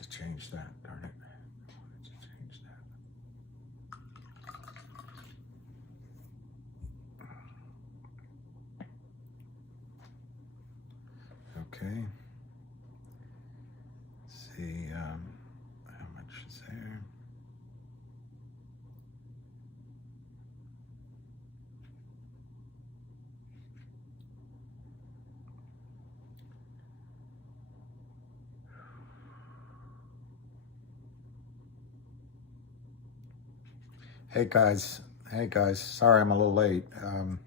to change that, darn it. I wanted to change that. Okay. Let's see how much is there. Hey guys, sorry I'm a little late. I'm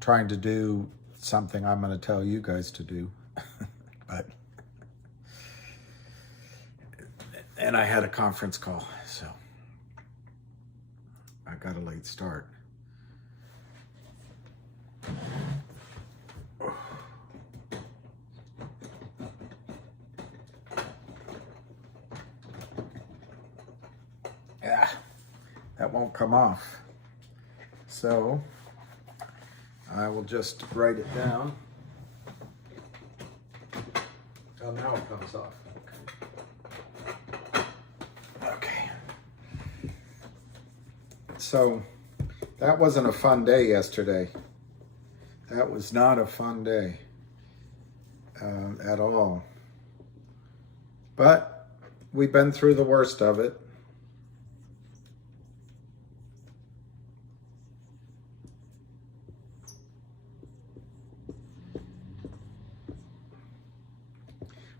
trying to do something I'm going to tell you guys to do, and I had a conference call, so I got a late start. Yeah. That won't come off. So I will just write it down. Oh, now it comes off. Okay. So that wasn't a fun day yesterday. That was not a fun day at all. But we've been through the worst of it.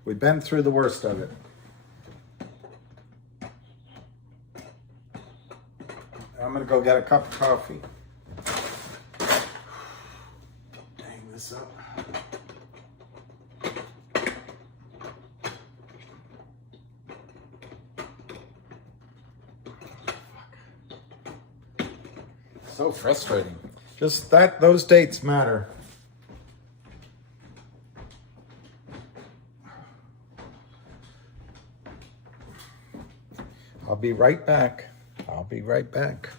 We've been through the worst of it. I'm gonna go get a cup of coffee. Hang this up. So frustrating. Just those dates matter. I'll be right back. I'll be right back.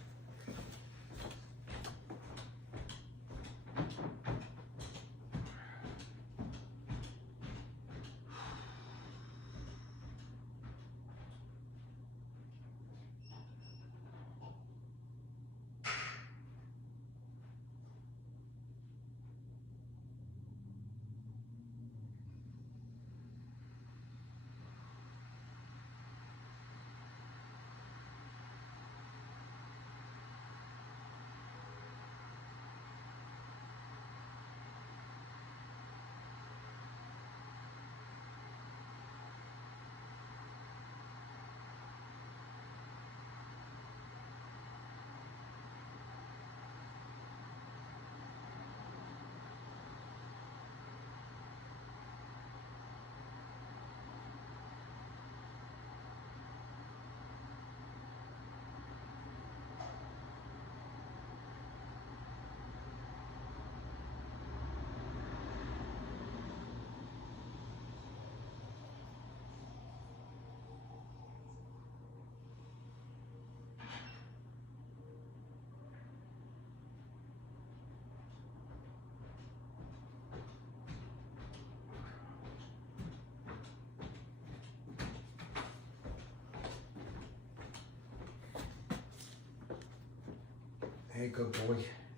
Hey, good boy.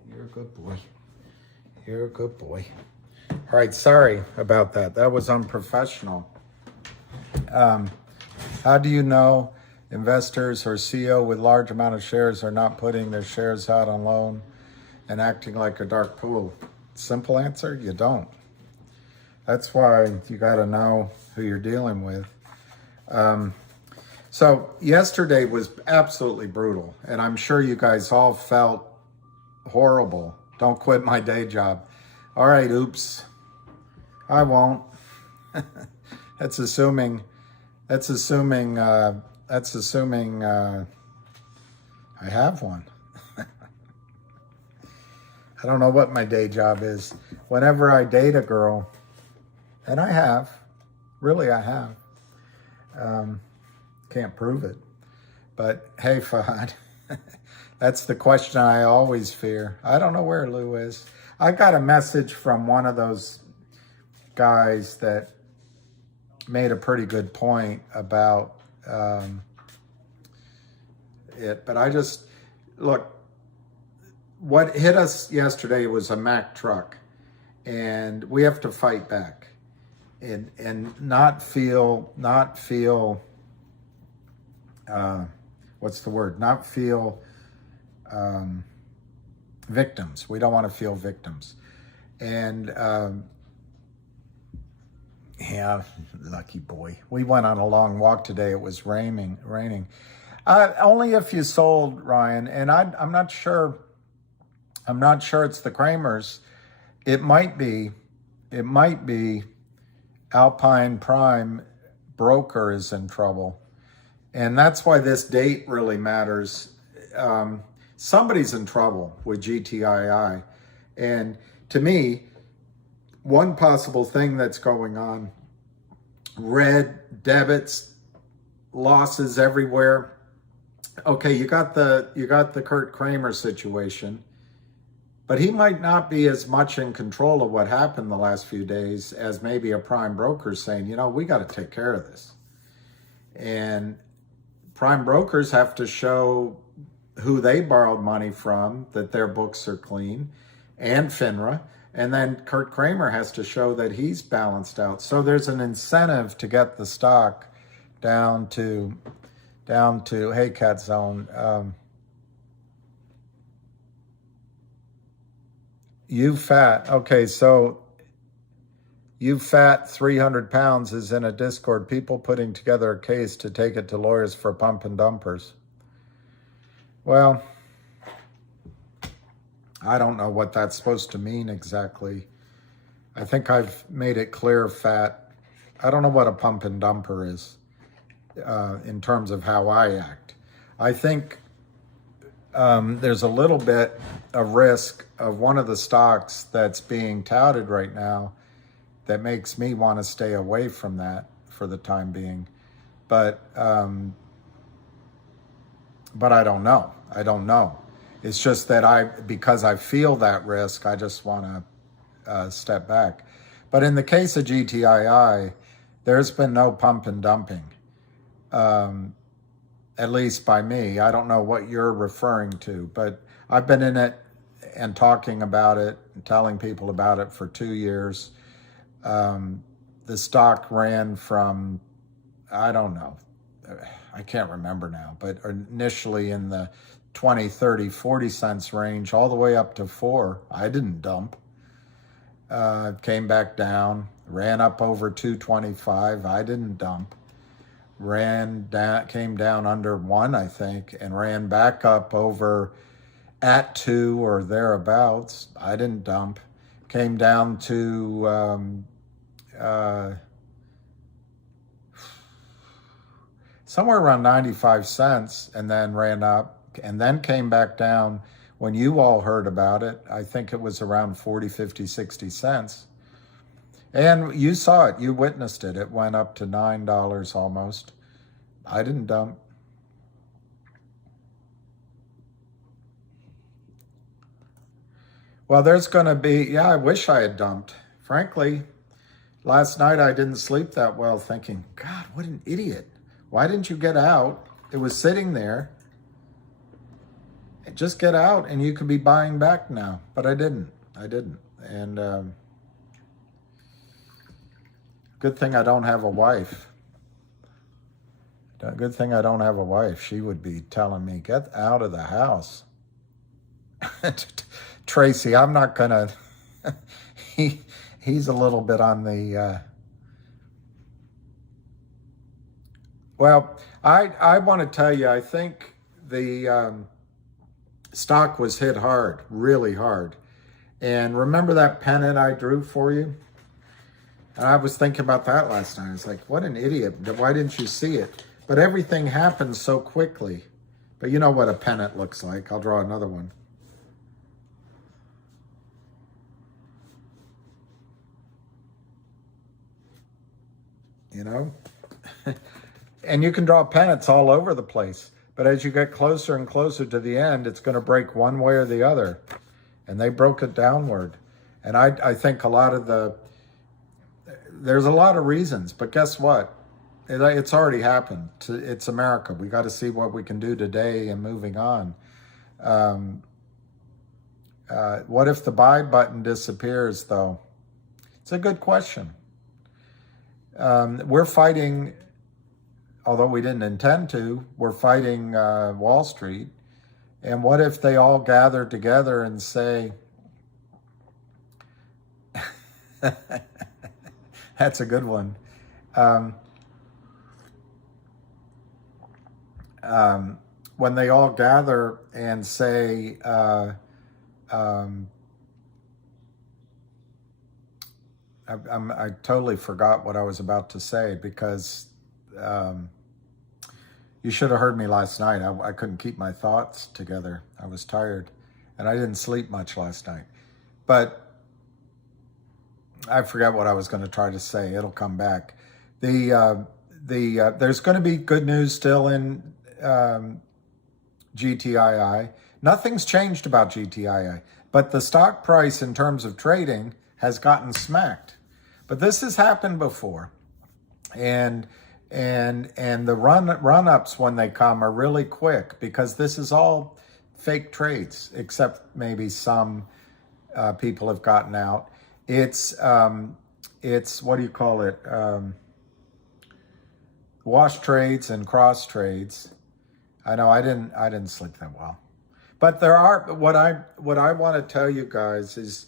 You're a good boy. You're a good boy. All right, sorry about that. That was unprofessional. How do you know investors or CEO with large amount of shares are not putting their shares out on loan and acting like a dark pool? Simple answer, you don't. That's why you got to know who you're dealing with. So yesterday was absolutely brutal, and I'm sure you guys all felt horrible. Don't quit my day job. All right, oops. I won't. That's assuming I have one. I don't know what my day job is. Whenever I date a girl, and I have, really I have, can't prove it. But hey, Fahad, that's the question I always fear. I don't know where Lou is. I got a message from one of those guys that made a pretty good point about it. But I just, look, what hit us yesterday was a Mack truck, and we have to fight back and not feel what's the word? Not feel victims. We don't want to feel victims. And yeah, lucky boy. We went on a long walk today. It was raining. Only if you sold, Ryan. And I'm not sure. I'm not sure it's the Kramers. It might be Alpine Prime broker is in trouble. And that's why this date really matters. Somebody's in trouble with GTII. And to me, one possible thing that's going on, red debits, losses everywhere. Okay, you got the Kurt Kramer situation, but he might not be as much in control of what happened the last few days as maybe a prime broker saying, we got to take care of this. And prime brokers have to show who they borrowed money from, that their books are clean, and FINRA. And then Kurt Kramer has to show that he's balanced out. So there's an incentive to get the stock down to hey, Cat Zone, you fat. Okay, so you fat 300 pounds is in a Discord. People putting together a case to take it to lawyers for pump and dumpers. Well, I don't know what that's supposed to mean exactly. I think I've made it clear, fat. I don't know what a pump and dumper is in terms of how I act. I think there's a little bit of risk of one of the stocks that's being touted right now that makes me want to stay away from that for the time being. But I don't know. It's just that because I feel that risk, I just want to step back. But in the case of GTII, there's been no pump and dumping, at least by me. I don't know what you're referring to, but I've been in it and talking about it and telling people about it for 2 years. The stock ran from, I don't know, I can't remember now, but initially in the 20, 30, 40 cents range, all the way up to 4. I didn't dump. Came back down, ran up over 225. I didn't dump. Came down under 1, I think, and ran back up over at 2 or thereabouts. I didn't dump. Came down to somewhere around 95 cents and then ran up and then came back down when you all heard about it. I think it was around 40, 50, 60 cents. And you saw it. You witnessed it. It went up to $9 almost. I didn't dump. Well, there's going to be, I wish I had dumped. Frankly, last night I didn't sleep that well thinking, God, what an idiot. Why didn't you get out? It was sitting there. Just get out and you could be buying back now. But I didn't. And good thing I don't have a wife. Good thing I don't have a wife. She would be telling me, get out of the house. Tracy, I'm not going to... He's a little bit on the... Well, I want to tell you, I think the stock was hit hard, really hard. And remember that pennant I drew for you? And I was thinking about that last night. I was like, what an idiot. Why didn't you see it? But everything happens so quickly. But you know what a pennant looks like. I'll draw another one. You know? And you can draw pennants all over the place. But as you get closer and closer to the end, it's going to break one way or the other. And they broke it downward. And I think a lot of there's a lot of reasons, but guess what? It's already happened. It's America. We got to see what we can do today and moving on. What if the buy button disappears, though? It's a good question. We're fighting, although we didn't intend to, we're fighting Wall Street. And what if they all gather together and say, that's a good one. When they all gather and say, I totally forgot what I was about to say because you should have heard me last night. I couldn't keep my thoughts together. I was tired, and I didn't sleep much last night. But I forgot what I was going to try to say. It'll come back. There's going to be good news still in GTII. Nothing's changed about GTII, but the stock price in terms of trading has gotten smacked. But this has happened before, and the run-ups when they come are really quick because this is all fake trades, except maybe some people have gotten out. It's what do you call it? Wash trades and cross trades. I know I didn't sleep that well, but there are what I want to tell you guys is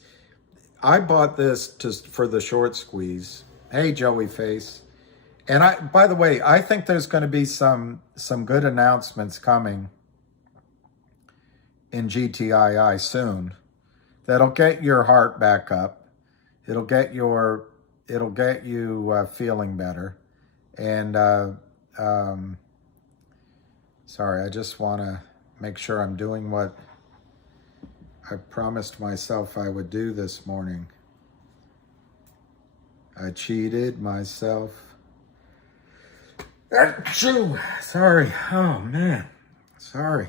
I bought this for the short squeeze. Hey, Joey Face. And by the way, I think there's going to be some good announcements coming in GTII soon that'll get your heart back up. It'll get you feeling better. And sorry, I just want to make sure I'm doing what I promised myself I would do this morning. I cheated myself. Achoo! Sorry. Oh, man. Sorry.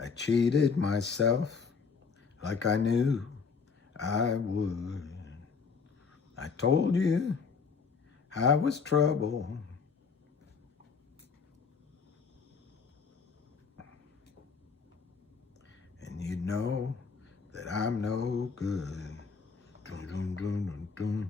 I cheated myself like I knew I would. I told you I was trouble. And you know that I'm no good. Dun, dun, dun, dun, dun.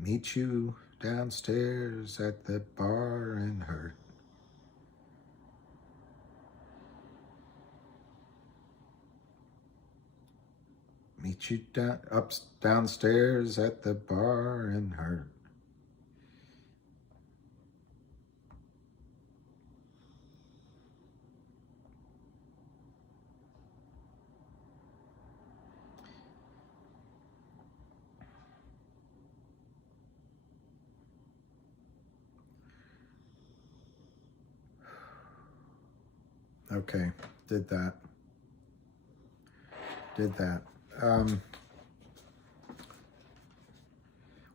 Meet you downstairs at the bar and hurt. Meet you downstairs at the bar and hurt. Okay, did that.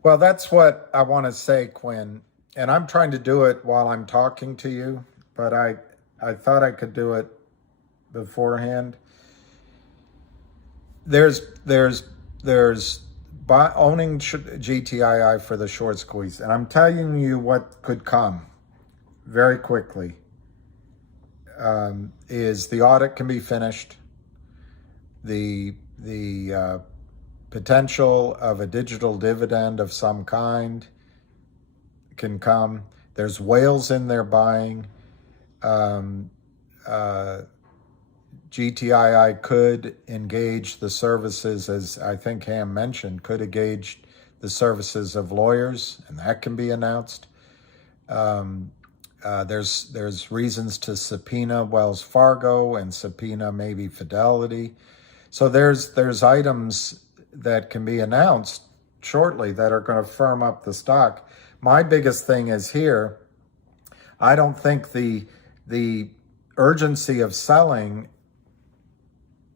Well, that's what I want to say, Quinn. And I'm trying to do it while I'm talking to you, but I thought I could do it beforehand. There's owning GTII for the short squeeze, and I'm telling you what could come very quickly. Is the audit can be finished. The potential of a digital dividend of some kind can come. There's whales in there buying. GTII could engage the services, as I think Ham mentioned, could engage the services of lawyers, and that can be announced. There's reasons to subpoena Wells Fargo and subpoena maybe Fidelity. So there's items that can be announced shortly that are going to firm up the stock. My biggest thing is here, I don't think the urgency of selling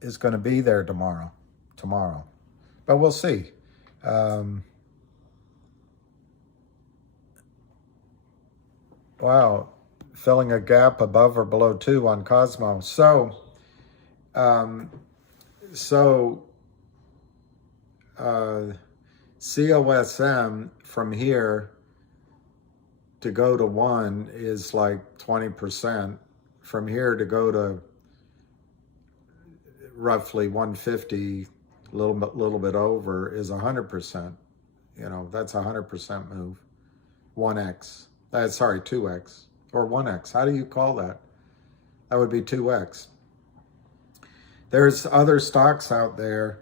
is going to be there tomorrow, but we'll see. Wow, filling a gap above or below 2 on Cosmo. So So COSM from here to go to 1 is like 20%. From here to go to roughly 150, little bit over, is 100%. You know, that's a 100% move. 1x. Sorry, 2x or 1x. How do you call that? That would be 2x. There's other stocks out there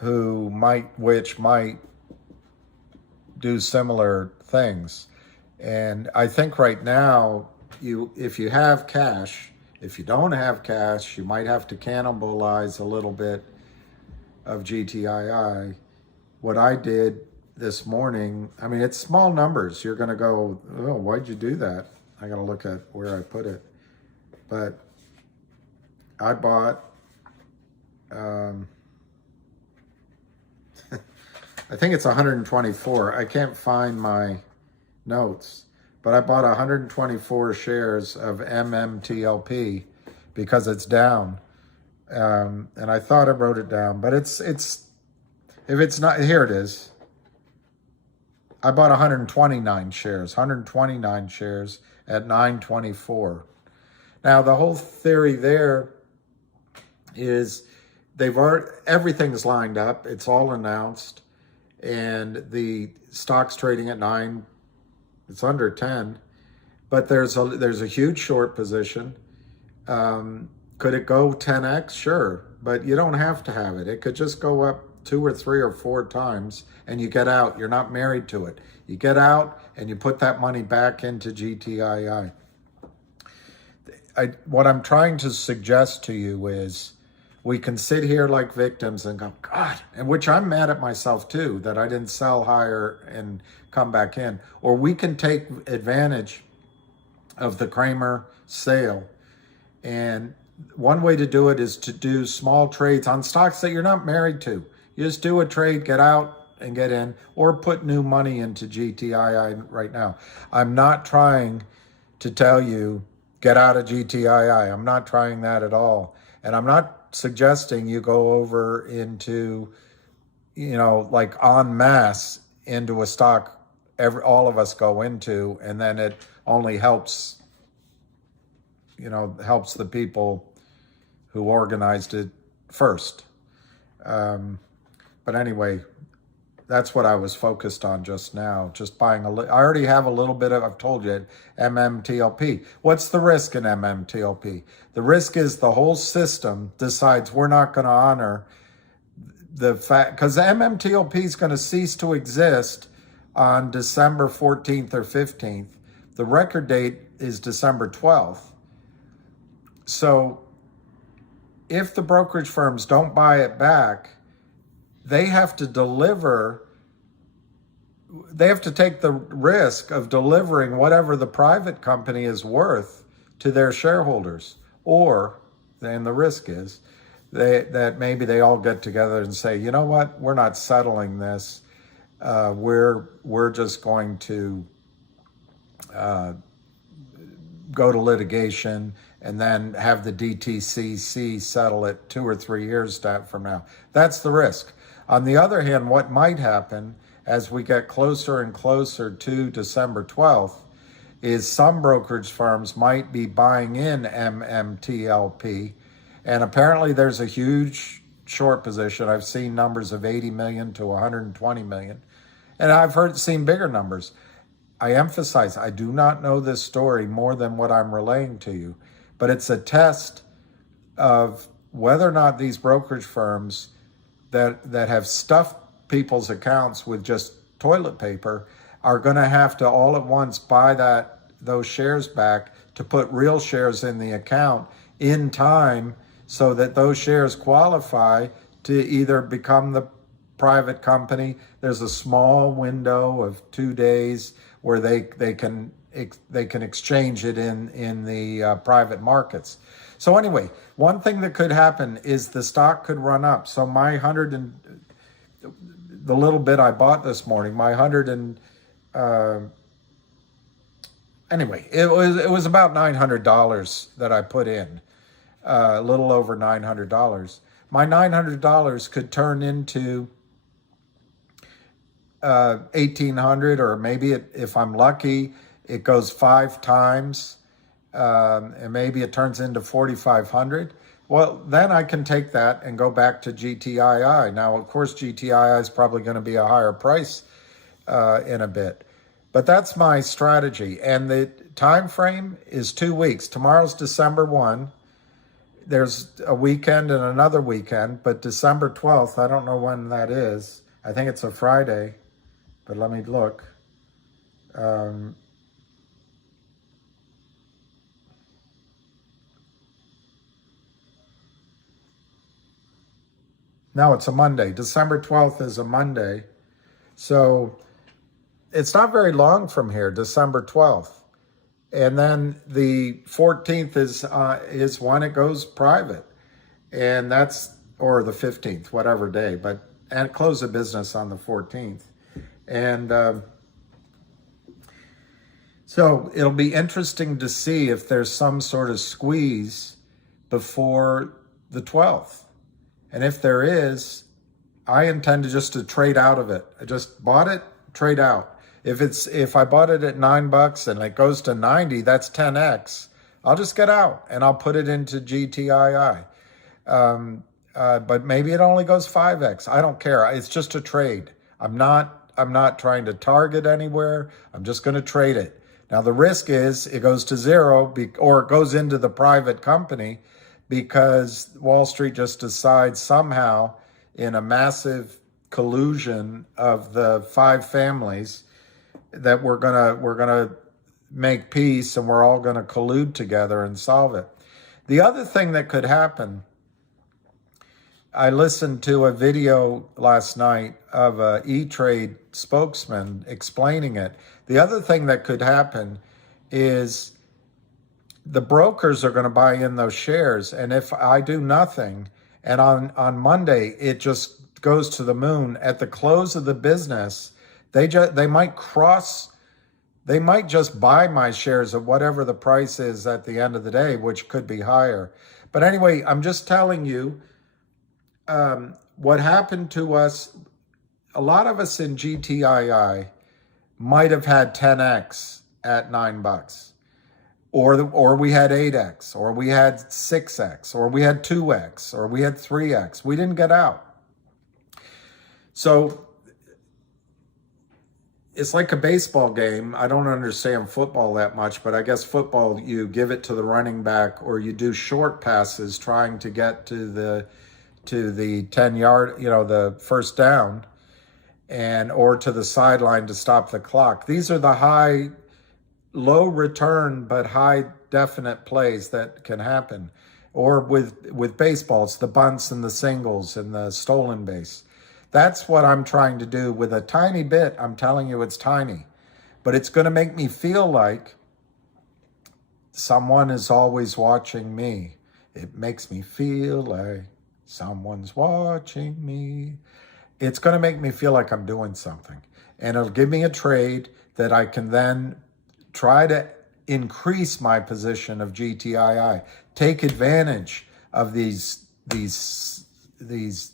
which might do similar things. And I think right now, if you have cash, if you don't have cash, you might have to cannibalize a little bit of GTII. What I did this morning, I mean, it's small numbers. You're going to go, oh, why'd you do that? I got to look at where I put it. But I bought, I think it's 124. I can't find my notes, but I bought 124 shares of MMTLP because it's down. And I thought I wrote it down, but if it's not, here it is. I bought 129 shares at 924. Now the whole theory there is everything's lined up. It's all announced, and the stock's trading at 9. It's under 10, but there's a huge short position. Could it go 10x? Sure, but you don't have to have it. It could just go up 2 or 3 or 4 times, and you get out. You're not married to it. You get out, and you put that money back into GTII. What I'm trying to suggest to you is we can sit here like victims and go, God, and which I'm mad at myself too, that I didn't sell higher and come back in. Or we can take advantage of the Kramer sale. And one way to do it is to do small trades on stocks that you're not married to. You just do a trade, get out and get in, or put new money into GTII right now. I'm not trying to tell you, get out of GTII. I'm not trying that at all. And I'm not suggesting you go over into, like en masse into a stock all of us go into, and then it only helps the people who organized it first. But anyway, that's what I was focused on just now, just buying I already have a little bit of, I've told you, MMTLP. What's the risk in MMTLP? The risk is the whole system decides we're not going to honor the fact, because MMTLP is going to cease to exist on December 14th or 15th. The record date is December 12th. So if the brokerage firms don't buy it back, they have to take the risk of delivering whatever the private company is worth to their shareholders. Or, and the risk is, that maybe they all get together and say, you know what, we're not settling this. We're just going to go to litigation and then have the DTCC settle it 2 or 3 years from now. That's the risk. On the other hand, what might happen as we get closer and closer to December 12th is some brokerage firms might be buying in MMTLP, and apparently there's a huge short position. I've seen numbers of 80 million to 120 million, and I've seen bigger numbers. I emphasize, I do not know this story more than what I'm relaying to you, but it's a test of whether or not these brokerage firms that have stuffed people's accounts with just toilet paper are going to have to all at once buy those shares back to put real shares in the account in time so that those shares qualify to either become the private company. There's a small window of 2 days where they can exchange it in the private markets. So anyway, one thing that could happen is the stock could run up. So the little bit I bought this morning, anyway, it was about $900 that I put in. a little over $900. My $900 could turn into 1,800, or maybe if I'm lucky, it goes 5 times, and maybe it turns into 4,500. Well, then I can take that and go back to GTII. Now, of course, GTII is probably going to be a higher price in a bit, but that's my strategy. And the time frame is 2 weeks. Tomorrow's December 1. There's a weekend and another weekend, but December 12th, I don't know when that is. I think it's a Friday, but let me look. No, it's a Monday. December 12th is a Monday. So it's not very long from here, December 12th. And then the 14th is when it goes private. And that's, or the 15th, whatever day, and close the business on the 14th. And so it'll be interesting to see if there's some sort of squeeze before the 12th. And if there is, I intend to trade out of it. I just bought it, trade out. If I bought it at $9 and it goes to 90, that's 10x. I'll just get out and I'll put it into GTII. But maybe it only goes 5x. I don't care. It's just a trade. I'm not trying to target anywhere. I'm just going to trade it. Now the risk is it goes to zero, or it goes into the private company, because Wall Street just decides somehow, in a massive collusion of the 5 families, that we're gonna make peace and we're all gonna collude together and solve it. The other thing that could happen, I listened to a video last night of a E-Trade spokesman explaining it. The other thing that could happen is the brokers are going to buy in those shares. And if I do nothing, and on Monday, it just goes to the moon, at the close of the business, they might just buy my shares at whatever the price is at the end of the day, which could be higher. But anyway, I'm just telling you what happened to us. A lot of us in GTII might have had 10x at $9. Or we had 8x, or we had 6x, or we had 2x, or we had 3x. We didn't get out. So it's like a baseball game. I don't understand football that much, but I guess football, you give it to the running back, or you do short passes trying to get to the 10-yard, the first down, or to the sideline to stop the clock. These are the low return but high definite plays that can happen. Or with baseball, it's the bunts and the singles and the stolen base. That's what I'm trying to do with a tiny bit. I'm telling you, it's tiny, but it's going to make me feel like someone is always watching me. It makes me feel like someone's watching me. It's going to make me feel like I'm doing something, and it'll give me a trade that I can then try to increase my position of GTII, take advantage of these thieves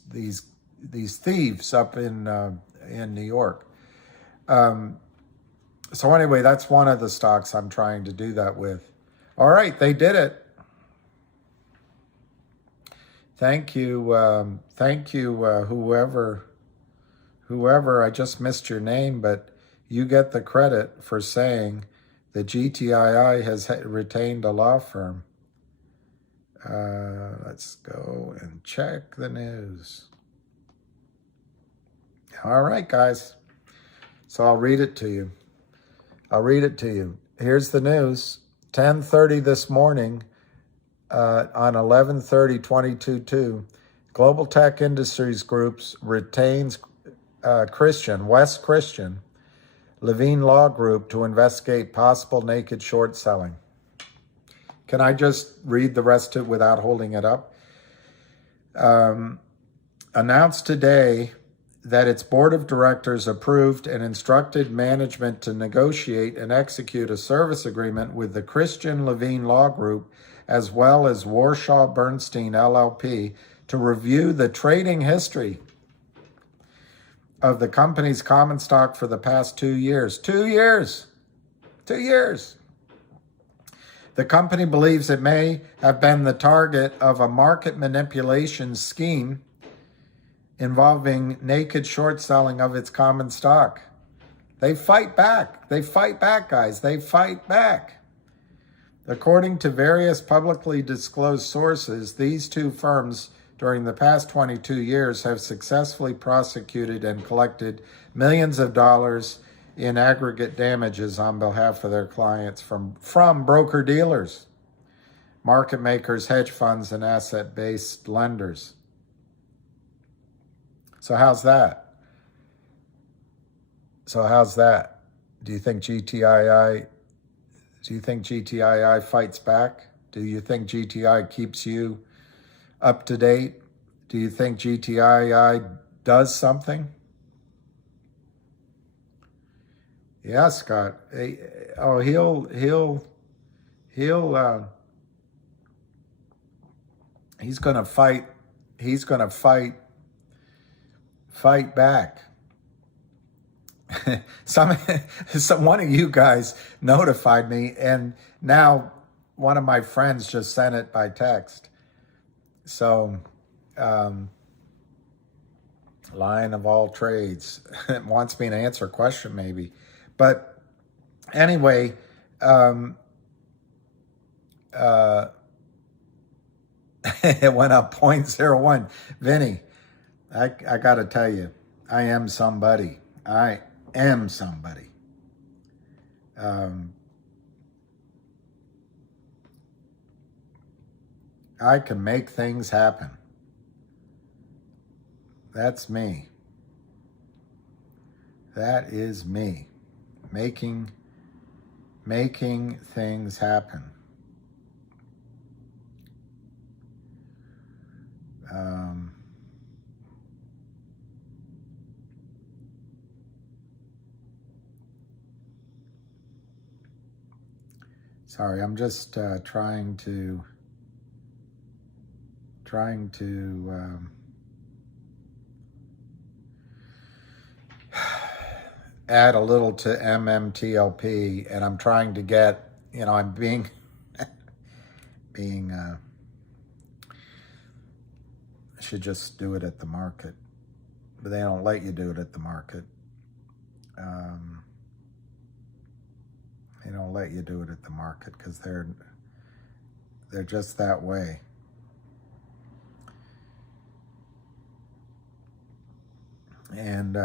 up in New York. So anyway, that's one of the stocks I'm trying to do that with. All right, they did it. Thank you, whoever. I just missed your name, but you get the credit for saying that GTII has retained a law firm. Let's go and check the news. All right, guys. So I'll read it to you. Here's the news. 10:30 this morning on 11/30/22/2. Global Tech Industries Groups retains West Christian Levine Law Group to investigate possible naked short selling. Can I just read the rest of it without holding it up? Announced today that its board of directors approved and instructed management to negotiate and execute a service agreement with the Christian Levine Law Group as well as Warshaw Bernstein LLP, to review the trading history of the company's common stock for the past 2 years. 2 years! 2 years! The company believes it may have been the target of a market manipulation scheme involving naked short selling of its common stock. They fight back. They fight back, guys. They fight back. According to various publicly disclosed sources, these two firms during the past 22 years have successfully prosecuted and collected millions of dollars in aggregate damages on behalf of their clients from broker-dealers, market makers, hedge funds, and asset-based lenders. So how's that? Do you think GTII fights back? Do you think GTI keeps you up to date? Do you think GTII does something? Yeah, Scott. He's gonna fight. He's gonna fight back. One of you guys notified me, and now one of my friends just sent it by text. So, Lion of all trades wants me to answer a question, maybe. But anyway, it went up 0.01. Vinny, I got to tell you, I am somebody. I am somebody. I can make things happen. That's me. That is me. Making things happen. Sorry, I'm just trying to add a little to MMTLP, and I'm trying to get, I'm being I should just do it at the market, but they don't let you do it at the market. They don't let you do it at the market because they're just that way. And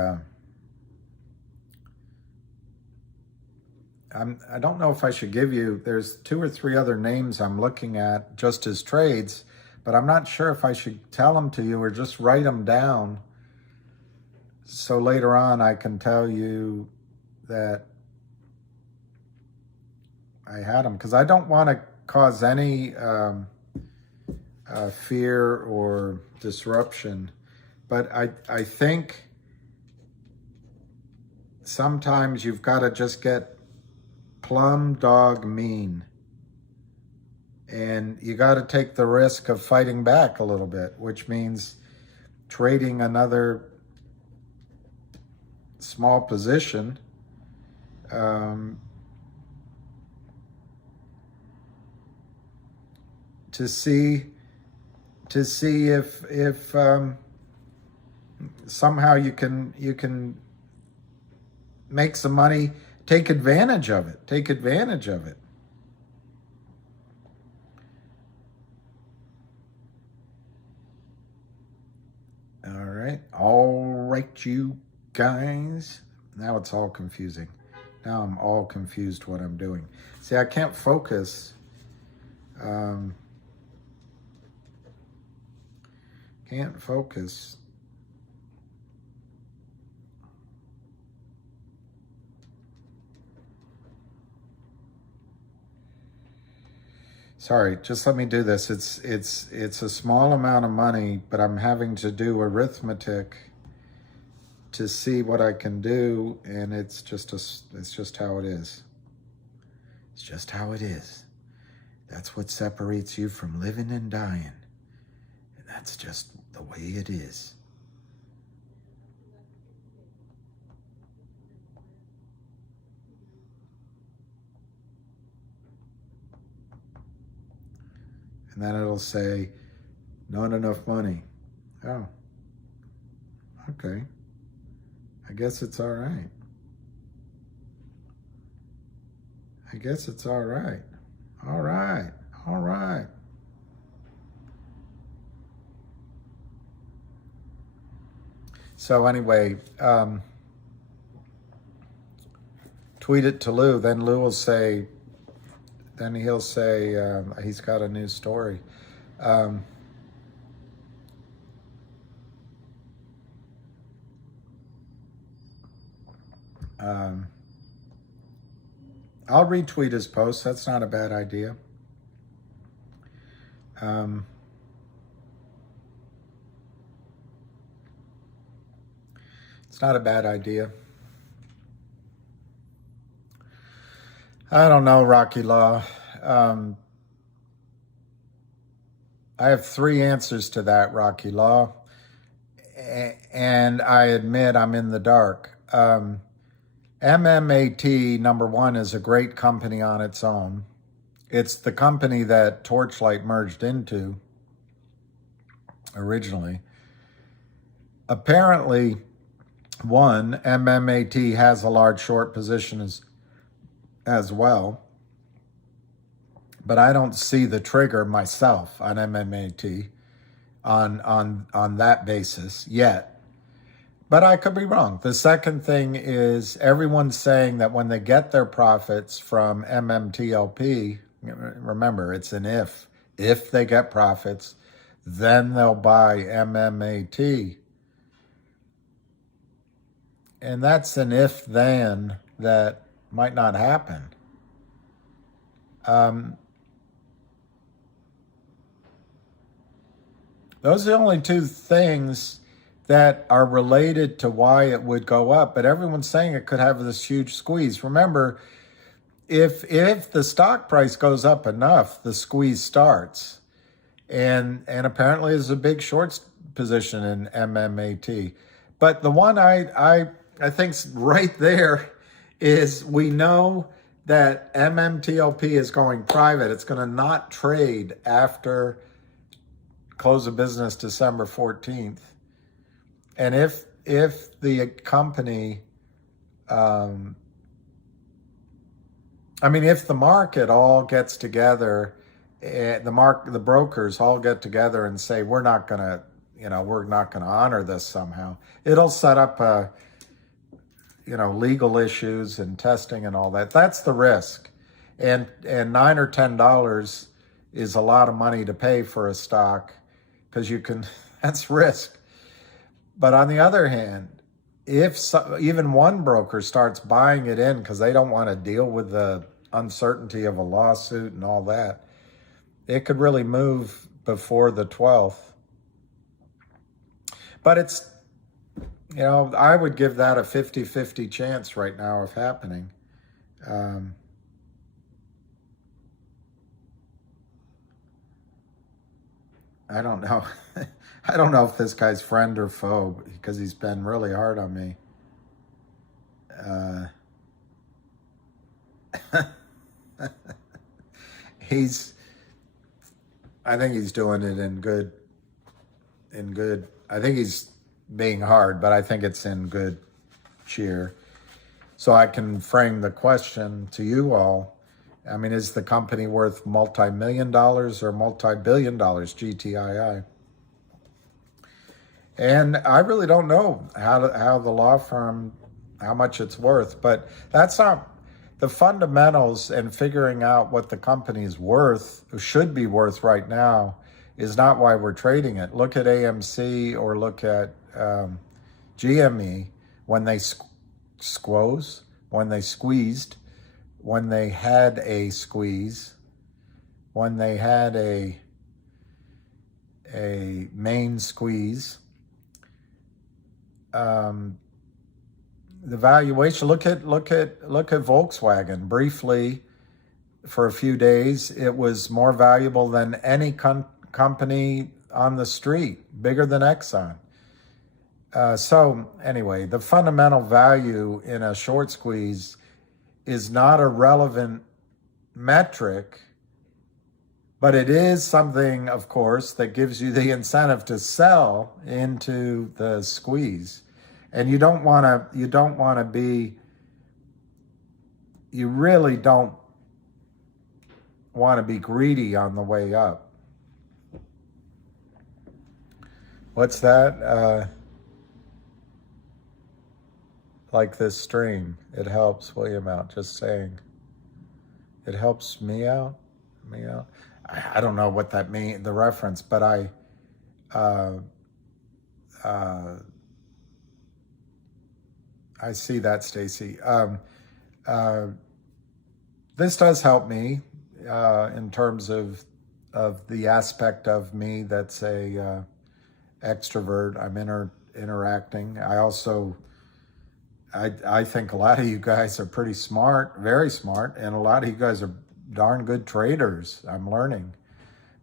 I don't know if I should give you, there's 2 or 3 other names I'm looking at just as trades, but I'm not sure if I should tell them to you or just write them down so later on I can tell you that I had them, because I don't want to cause any fear or disruption. But I think sometimes you've got to just get plumb dog mean. And you got to take the risk of fighting back a little bit, which means trading another small position to see if somehow you can make some money. Take advantage of it. Take advantage of it. All right, you guys. Now it's all confusing. Now I'm all confused what I'm doing. See, I can't focus. Can't focus. Sorry, just let me do this. It's a small amount of money, but I'm having to do arithmetic to see what I can do, and it's just how it is. It's just how it is. That's what separates you from living and dying. And that's just the way it is. And then it'll say, not enough money. Oh, okay. I guess it's all right. I guess it's all right. All right. All right. So anyway, tweet it to Lou. Then Lou will say, then he'll say he's got a new story. I'll retweet his post. That's not a bad idea. It's not a bad idea. I don't know, Rocky Law. I have 3 answers to that, Rocky Law. And I admit I'm in the dark. MMAT, number 1, is a great company on its own. It's the company that Torchlight merged into originally. Apparently, MMAT has a large short position as well. But I don't see the trigger myself on MMAT on that basis yet. But I could be wrong. The second thing is everyone's saying that when they get their profits from MMTLP, remember, it's an if. If they get profits, then they'll buy MMAT. And that's an if-then that might not happen. Those are the only 2 things that are related to why it would go up, but everyone's saying it could have this huge squeeze. Remember, if the stock price goes up enough, the squeeze starts. And apparently there's a big short position in MMAT. But the one I think's right there is we know that MMTLP is going private. It's going to not trade after close of business December 14th. And if the company, if the market all gets together, the brokers all get together and say, we're not going to honor this somehow, it'll set up, legal issues and testing and all that. That's the risk. And $9 or $10 is a lot of money to pay for a stock because that's risk. But on the other hand, if even one broker starts buying it in because they don't want to deal with the uncertainty of a lawsuit and all that, it could really move before the 12th. But it's, I would give that a 50-50 chance right now of happening. I don't know. I don't know if this guy's friend or foe because he's been really hard on me. I think he's doing it in good. I think he's being hard, but I think it's in good cheer. So I can frame the question to you all. Is the company worth multi-million dollars or multi-billion dollars, GTII? And I really don't know how the law firm, how much it's worth, but that's not the fundamentals, and figuring out what the company is worth, should be worth right now, is not why we're trading it. Look at AMC or look at GME when they squeezed, when they had a squeeze, when they had a main squeeze. The valuation. Look at Volkswagen. Briefly, for a few days, it was more valuable than any company on the street, bigger than Exxon. So anyway, the fundamental value in a short squeeze is not a relevant metric, but it is something, of course, that gives you the incentive to sell into the squeeze. And you really don't want to be greedy on the way up. What's that? Like this stream, it helps William out, just saying. It helps me out? Me out? I don't know what that means, the reference, but I see that, Stacy. This does help me in terms of the aspect of me that's a extrovert. I'm interacting. I also, I think a lot of you guys are pretty smart, very smart, and a lot of you guys are darn good traders. I'm learning,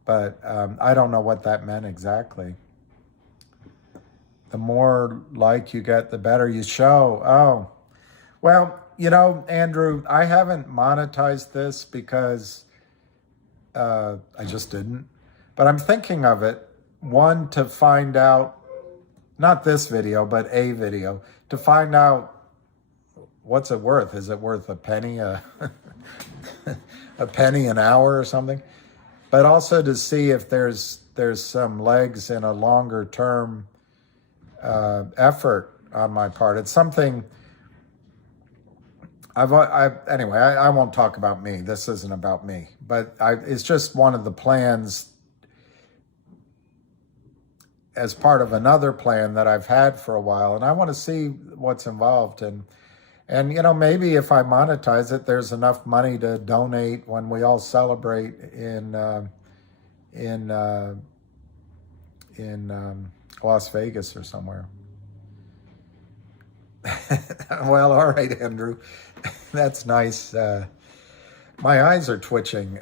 but I don't know what that meant exactly. The more like you get, the better you show. Oh, well, you know, Andrew, I haven't monetized this because I just didn't. But I'm thinking of it, one, to find out, not this video, but a video, to find out what's it worth. Is it worth a penny, a penny an hour or something? But also to see if there's some legs in a longer term effort on my part. It's something anyway, I won't talk about me. This isn't about me, but it's just one of the plans as part of another plan that I've had for a while, and I want to see what's involved. And you know, maybe if I monetize it, there's enough money to donate when we all celebrate in Las Vegas or somewhere. Well, all right, Andrew, that's nice. My eyes are twitching.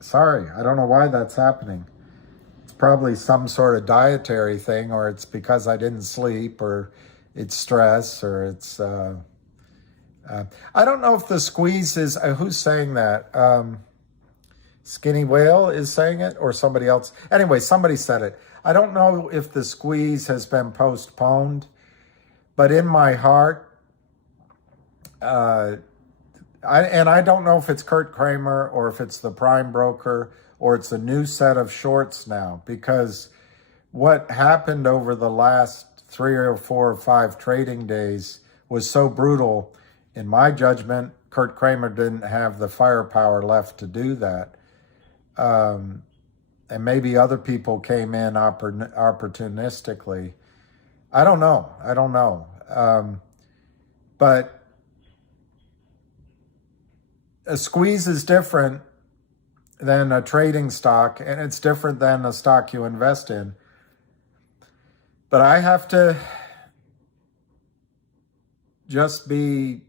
Sorry, I don't know why that's happening. It's probably some sort of dietary thing, or it's because I didn't sleep, or it's stress, or it's... I don't know if the squeeze is... who's saying that? Skinny Whale is saying it, or somebody else? Anyway, somebody said it. I don't know if the squeeze has been postponed, but in my heart, I don't know if it's Kurt Kramer or if it's the prime broker or it's a new set of shorts now, because what happened over the last 3 or 4 or 5 trading days was so brutal. In my judgment, Kurt Kramer didn't have the firepower left to do that. And maybe other people came in opportunistically. I don't know. But a squeeze is different than a trading stock, and it's different than a stock you invest in. But I have to just be...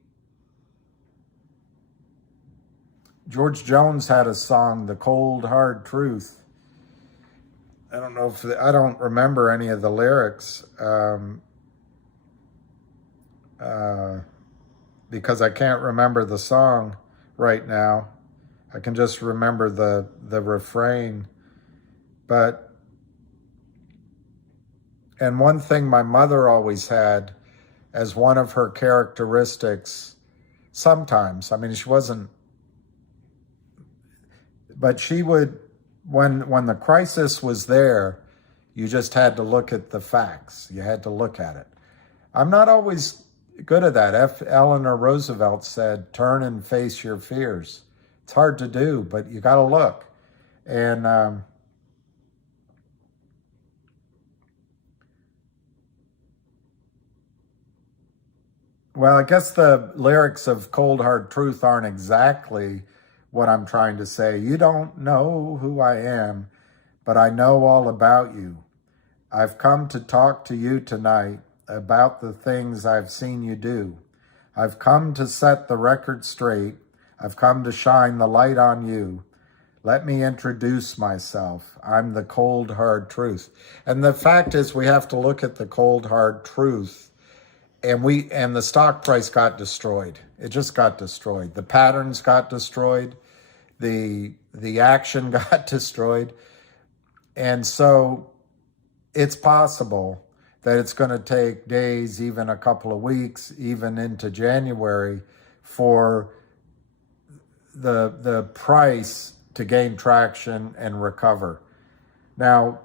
George Jones had a song, The Cold Hard Truth. I don't know if... I don't remember any of the lyrics because I can't remember the song right now. I can just remember the refrain. But, and one thing my mother always had as one of her characteristics, sometimes, I mean, she wasn't, but she would, when the crisis was there, you just had to look at the facts. You had to look at it. I'm not always good at that. Eleanor Roosevelt said, turn and face your fears. It's hard to do, but you got to look. And well, I guess the lyrics of Cold Hard Truth aren't exactly what I'm trying to say. You don't know who I am, but I know all about you. I've come to talk to you tonight. about the things I've seen you do. I've come to set the record straight. I've come to shine the light on you. Let me introduce myself. I'm the cold, hard truth. And the fact is, we have to look at the cold, hard truth. And the stock price got destroyed. It just got destroyed. The patterns got destroyed. The action got destroyed. And so it's possible that it's going to take days, even a couple of weeks, even into January, for the price to gain traction and recover. Now,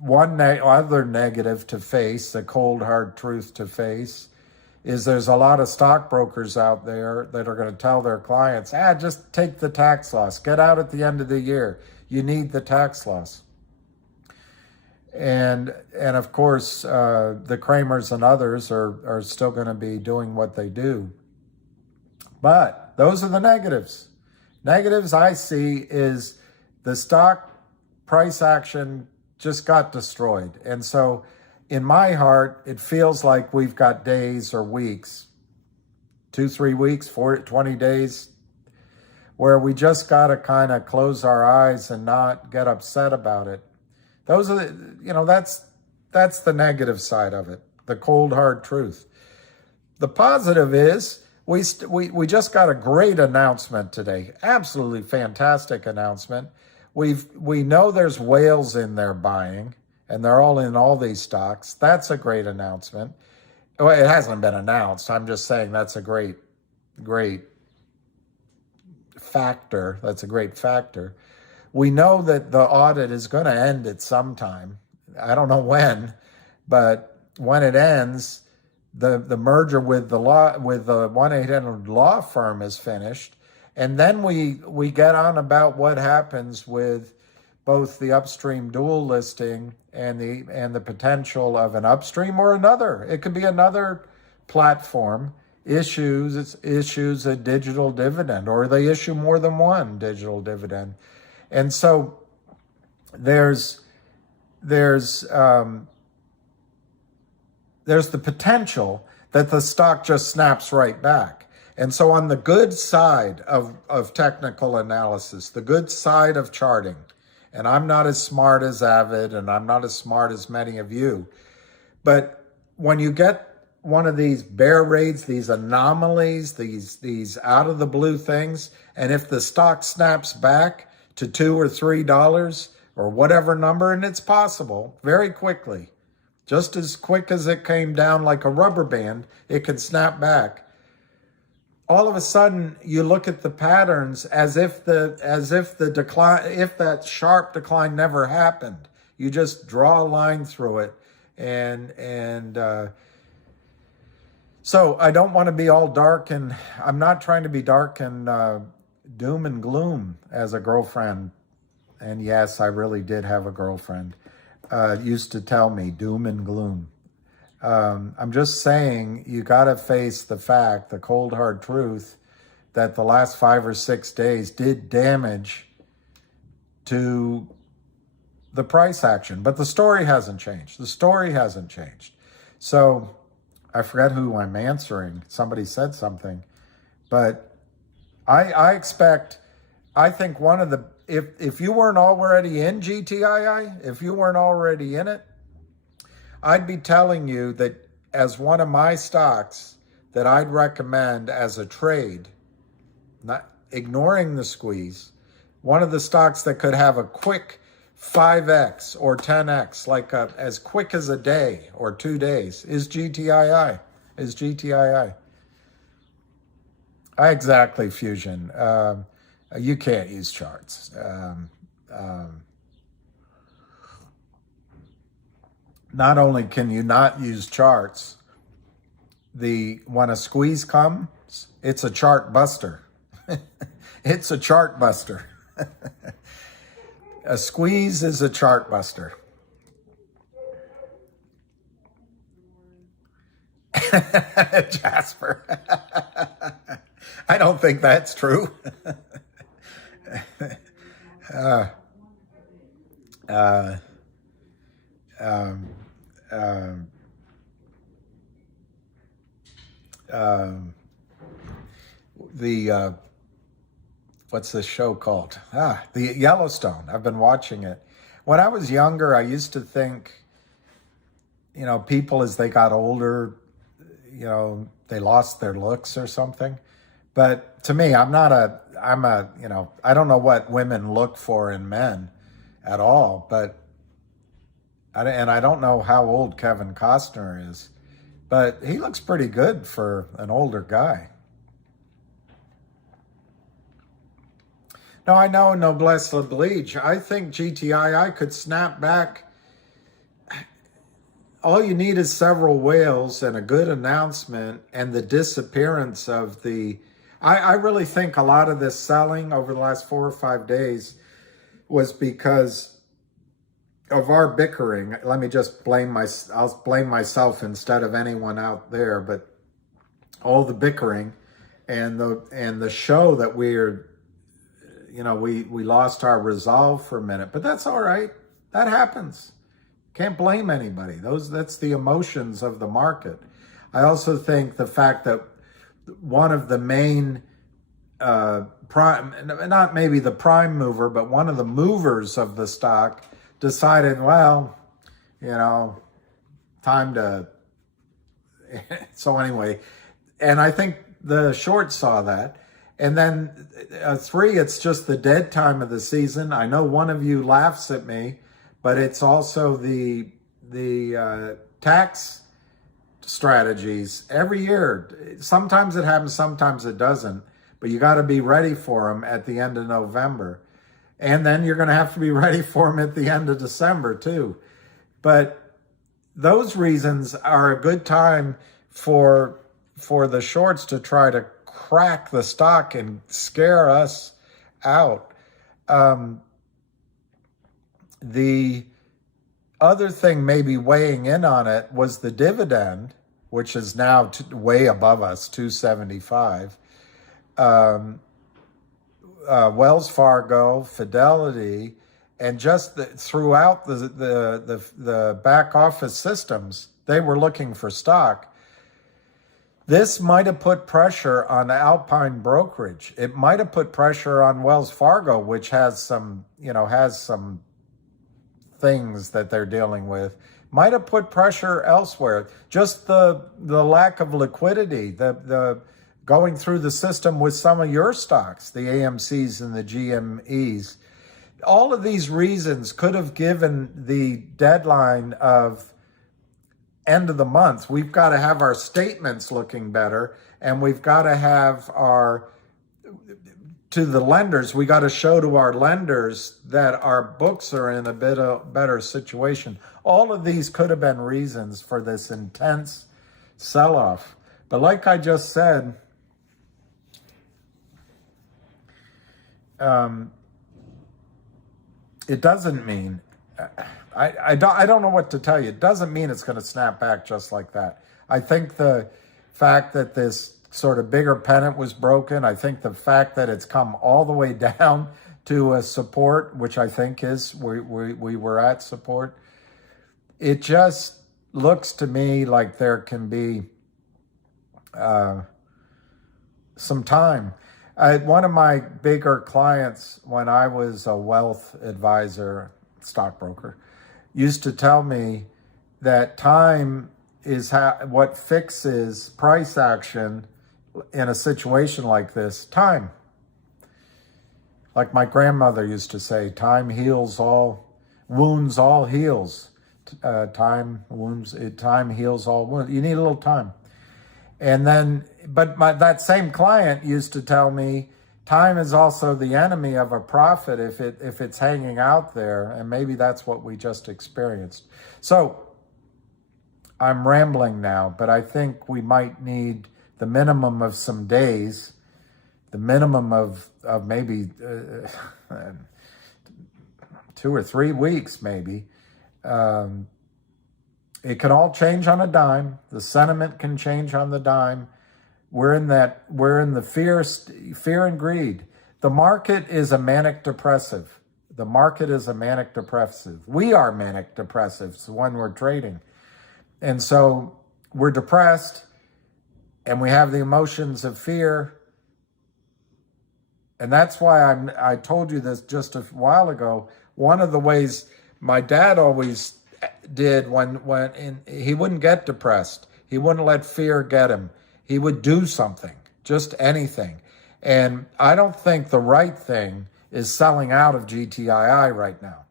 one other negative to face, the cold hard truth to face, is there's a lot of stockbrokers out there that are going to tell their clients, just take the tax loss, get out at the end of the year. You need the tax loss. And of course, the Kramers and others are still going to be doing what they do. But those are the negatives. Negatives I see is the stock price action just got destroyed. And so in my heart, it feels like we've got days or weeks, 2-3 weeks, 20 days, where we just got to kind of close our eyes and not get upset about it. Those are that's the negative side of it, the cold, hard truth. The positive is we just got a great announcement today. Absolutely fantastic announcement. We know there's whales in there buying, and they're all in all these stocks. That's a great announcement. Well, it hasn't been announced. I'm just saying that's a great factor. That's a great factor. We know that the audit is going to end at some time. I don't know when, but when it ends, the merger with the 1-800 law firm is finished, and then we get on about what happens with both the Upstream dual listing and the potential of an Upstream or another. It could be another platform issues a digital dividend, or they issue more than one digital dividend. And so there's the potential that the stock just snaps right back. And so on the good side of technical analysis, the good side of charting, and I'm not as smart as Avid, and I'm not as smart as many of you, but when you get one of these bear raids, these anomalies, these out of the blue things, and if the stock snaps back to $2 or $3 or whatever number, and it's possible very quickly, just as quick as it came down like a rubber band, it can snap back. All of a sudden, you look at the patterns as if the decline, if that sharp decline never happened. You just draw a line through it, and so I don't want to be all dark, and I'm not trying to be dark and doom and gloom as a girlfriend. And yes, I really did have a girlfriend. Used to tell me doom and gloom. I'm just saying you got to face the fact, the cold hard truth, that the last 5 or 6 days did damage to the price action. But the story hasn't changed. The story hasn't changed. So I forget who I'm answering. Somebody said something. But I think one of the, if you weren't already in GTII, if you weren't already in it, I'd be telling you that as one of my stocks that I'd recommend as a trade, not ignoring the squeeze, one of the stocks that could have a quick 5x or 10x, like as quick as a day or 2 days, is GTII. Exactly, Fusion. You can't use charts. Not only can you not use charts, when a squeeze comes, it's a chart buster. It's a chart buster. A squeeze is a chart buster. Jasper. I don't think that's true. the what's this show called? The Yellowstone. I've been watching it. When I was younger, I used to think, people as they got older, they lost their looks or something. But to me, I don't know what women look for in men at all, but I don't know how old Kevin Costner is, but he looks pretty good for an older guy. No, I know Noblesse Oblige. I think GTII could snap back. All you need is several whales and a good announcement and the disappearance of the... I really think a lot of this selling over the last 4 or 5 days was because of our bickering. Let me just I'll blame myself instead of anyone out there, but all the bickering and the show that we're... we lost our resolve for a minute, but that's all right. That happens. Can't blame anybody. That's the emotions of the market. I also think the fact that one of the main not maybe the prime mover, but one of the movers of the stock decided, well, time to... So anyway, and I think the shorts saw that. And then 3, it's just the dead time of the season. I know one of you laughs at me, but it's also the tax strategies every year. Sometimes it happens, sometimes it doesn't, but you got to be ready for them at the end of November. And then you're going to have to be ready for them at the end of December too. But those reasons are a good time for the shorts to try to crack the stock and scare us out. The other thing maybe weighing in on it was the dividend, which is now way above us, 275. Wells Fargo, Fidelity, and just throughout the back office systems, they were looking for stock. This might have put pressure on Alpine Brokerage. It might have put pressure on Wells Fargo, which has some things that they're dealing with. Might have put pressure elsewhere. Just the lack of liquidity, the going through the system with some of your stocks, the AMCs and the GMEs. All of these reasons could have given the deadline of end of the month. We've got to have our statements looking better, and we've got to have to the lenders, we got to show to our lenders that our books are in a bit of better situation. All of these could have been reasons for this intense sell-off. But like I just said, it doesn't mean... I don't know what to tell you. It doesn't mean it's going to snap back just like that. I think the fact that this sort of bigger pennant was broken, I think the fact that it's come all the way down to a support, which I think is, we were at support, it just looks to me like there can be some time. One of my bigger clients, when I was a wealth advisor, stockbroker, used to tell me that time is what fixes price action in a situation like this. Time. Like my grandmother used to say, time heals all wounds, all heals. Time heals all wounds. You need a little time. And then, but that same client used to tell me, time is also the enemy of a profit if it's hanging out there, and maybe that's what we just experienced. So I'm rambling now, but I think we might need the minimum of some days, the minimum of maybe 2 or 3 weeks, maybe. It can all change on a dime. The sentiment can change on the dime. We're in the fear and greed. The market is a manic depressive. The market is a manic depressive. We are manic depressives when we're trading. And so we're depressed. and we have the emotions of fear. And that's why I told you this just a while ago. One of the ways my dad always did he wouldn't get depressed. He wouldn't let fear get him. He would do something, just anything. And I don't think the right thing is selling out of GTII right now.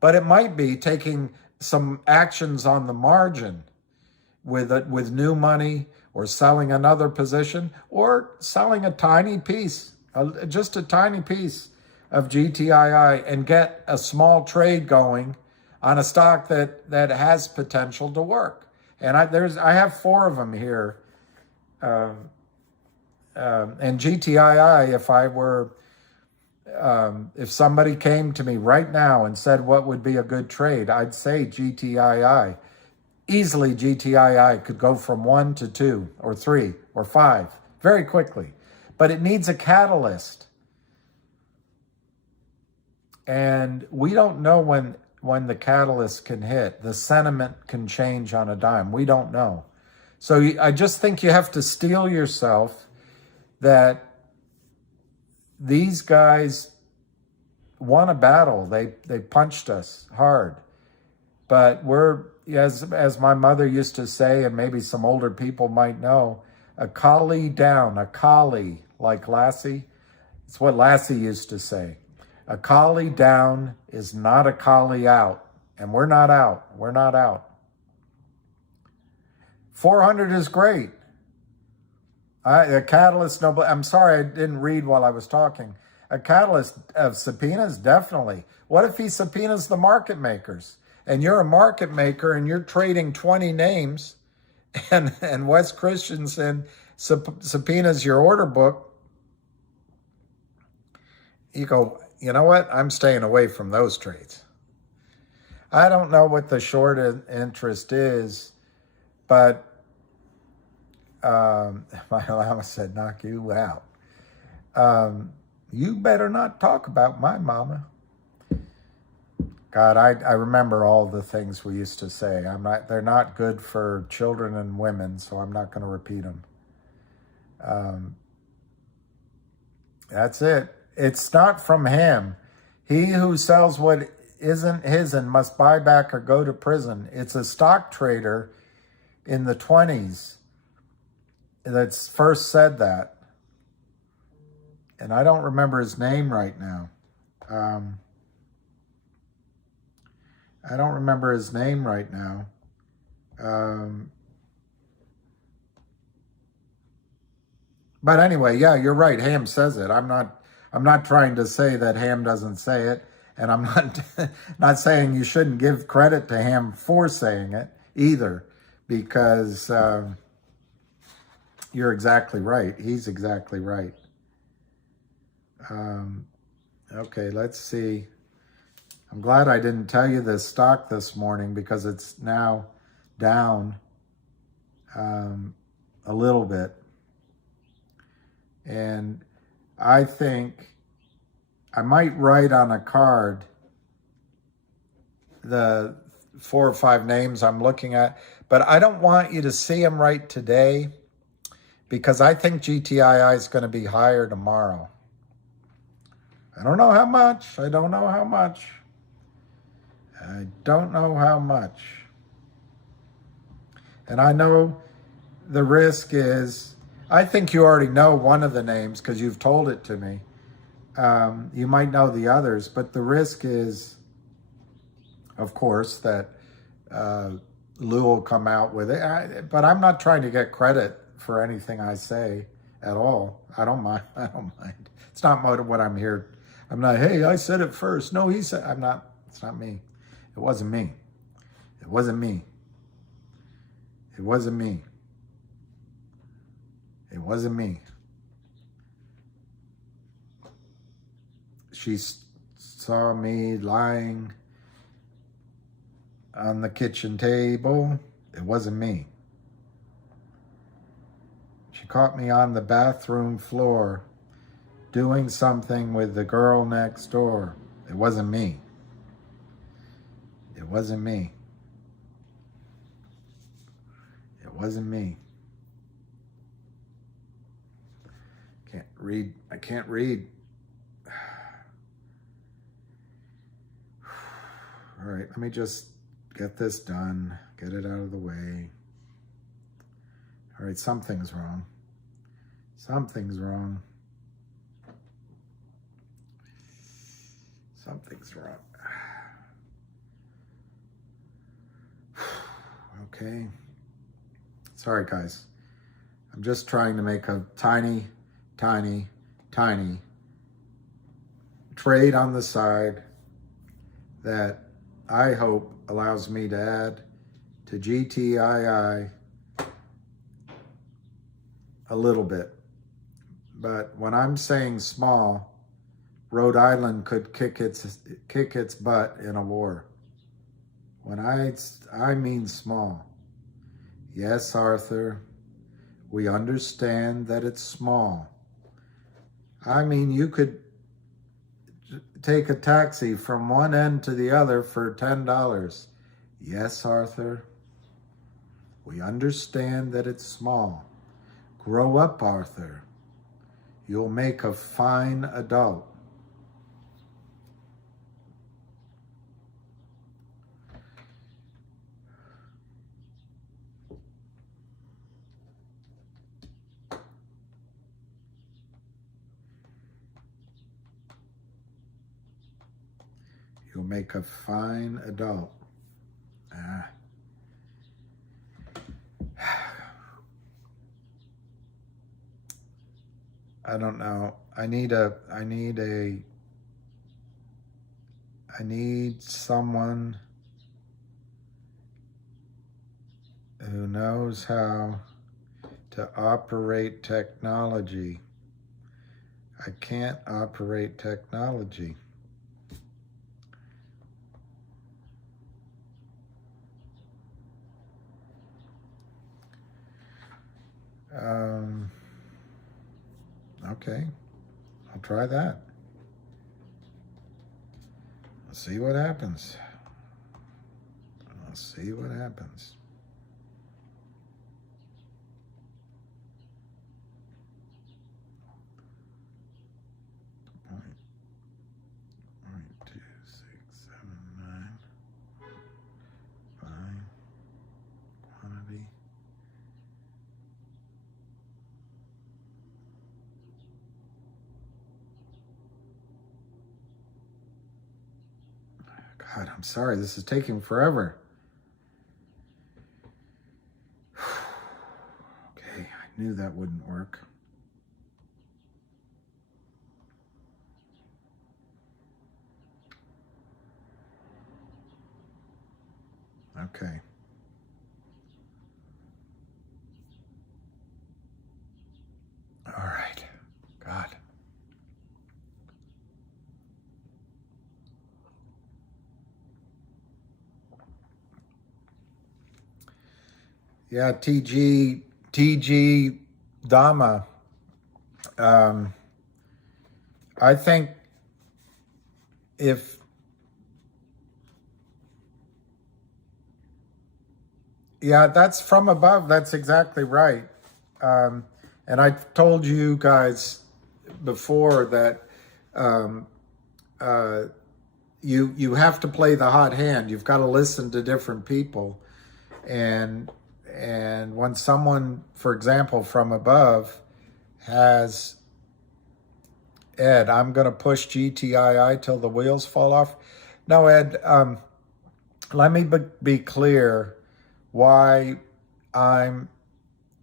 But it might be taking some actions on the margin with new money, or selling another position, or selling a tiny piece, just a tiny piece of GTII, and get a small trade going on a stock that has potential to work. And I have 4 of them here. And GTII, if somebody came to me right now and said what would be a good trade, I'd say GTII. Easily GTII could go from 1 to 2 or 3 or 5 very quickly. But it needs a catalyst. And we don't know when the catalyst can hit. The sentiment can change on a dime. We don't know. So I just think you have to steel yourself that these guys won a battle. They punched us hard. But we're, as my mother used to say, and maybe some older people might know, a collie down, a collie, like Lassie. It's what Lassie used to say. A collie down is not a collie out. And we're not out. We're not out. 400 is great. A catalyst, no, I'm sorry, I didn't read while I was talking. A catalyst of subpoenas, definitely. What if he subpoenas the market makers? And you're a market maker and you're trading 20 names, and Wes Christensen subpoenas your order book. You go, you know what? I'm staying away from those trades. I don't know what the short interest is, but my llama said, knock you out. You better not talk about my mama. God, I remember all the things we used to say. They're not good for children and women, so I'm not going to repeat them. That's it. It's not from him. He who sells what isn't his and must buy back or go to prison. It's a stock trader in the 20s that's first said that. And I don't remember his name right now. I don't remember his name right now. But anyway, yeah, you're right. Ham says it. I'm not trying to say that Ham doesn't say it, and I'm not saying you shouldn't give credit to Ham for saying it either, because you're exactly right. He's exactly right. Okay, let's see. I'm glad I didn't tell you this stock this morning, because it's now down a little bit. And I think I might write on a card the 4 or 5 names I'm looking at, but I don't want you to see them right today, because I think GTII is going to be higher tomorrow. I don't know how much. I don't know how much. I don't know how much. And I know the risk is, I think you already know one of the names because you've told it to me. You might know the others, but the risk is, of course, that Lou will come out with it. But I'm not trying to get credit for anything I say at all. I don't mind. I don't mind. It's not what I'm here. I'm not, hey, I said it first. No, he said, I'm not. It's not me. It wasn't me. It wasn't me. It wasn't me. It wasn't me. She saw me lying on the kitchen table. It wasn't me. She caught me on the bathroom floor doing something with the girl next door. It wasn't me. It wasn't me. It wasn't me. Can't read. I can't read. All right, let me just get this done. Get it out of the way. All right, something's wrong. Something's wrong. Something's wrong. Okay. Sorry, guys. I'm just trying to make a tiny, tiny, tiny trade on the side that I hope allows me to add to GTII a little bit. But when I'm saying small, Rhode Island could kick its butt in a war. When I mean small. Yes, Arthur, we understand that it's small. I mean, you could take a taxi from one end to the other for $10. Yes, Arthur, we understand that it's small. Grow up, Arthur. You'll make a fine adult. You'll make a fine adult. I don't know. I need someone who knows how to operate technology. I can't operate technology. Okay, I'll try that. Let's see what happens. I'll see what happens. Point 2, 6, 7, 9. Fine. Quantity. God, I'm sorry, this is taking forever. Okay, I knew that wouldn't work. Okay. All right. God. Yeah, TG Dama. I think yeah, that's from above. That's exactly right. And I've told you guys before that you have to play the hot hand. You've got to listen to different people. And when someone, for example, from above has, Ed, I'm going to push GTII till the wheels fall off. No, Ed, let me be clear why don't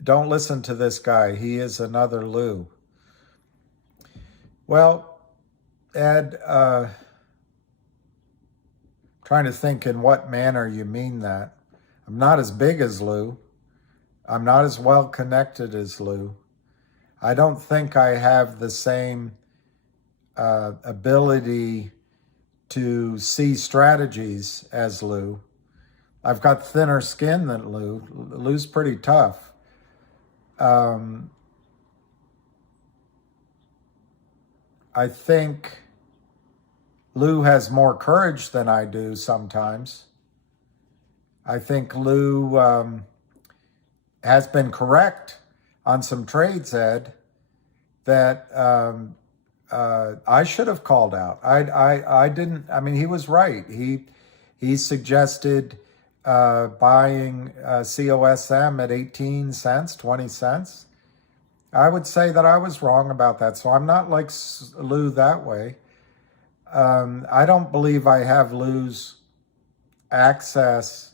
listen to this guy. He is another Lou. Well, Ed, trying to think in what manner you mean that. I'm not as big as Lou. I'm not as well connected as Lou. I don't think I have the same ability to see strategies as Lou. I've got thinner skin than Lou. Lou's pretty tough. I think Lou has more courage than I do sometimes. I think Lou has been correct on some trades, Ed. that I should have called out. I didn't. I mean, he was right. He suggested buying COSM at 18 cents, 20 cents. I would say that I was wrong about that. So I'm not like Lou that way. I don't believe I have Lou's access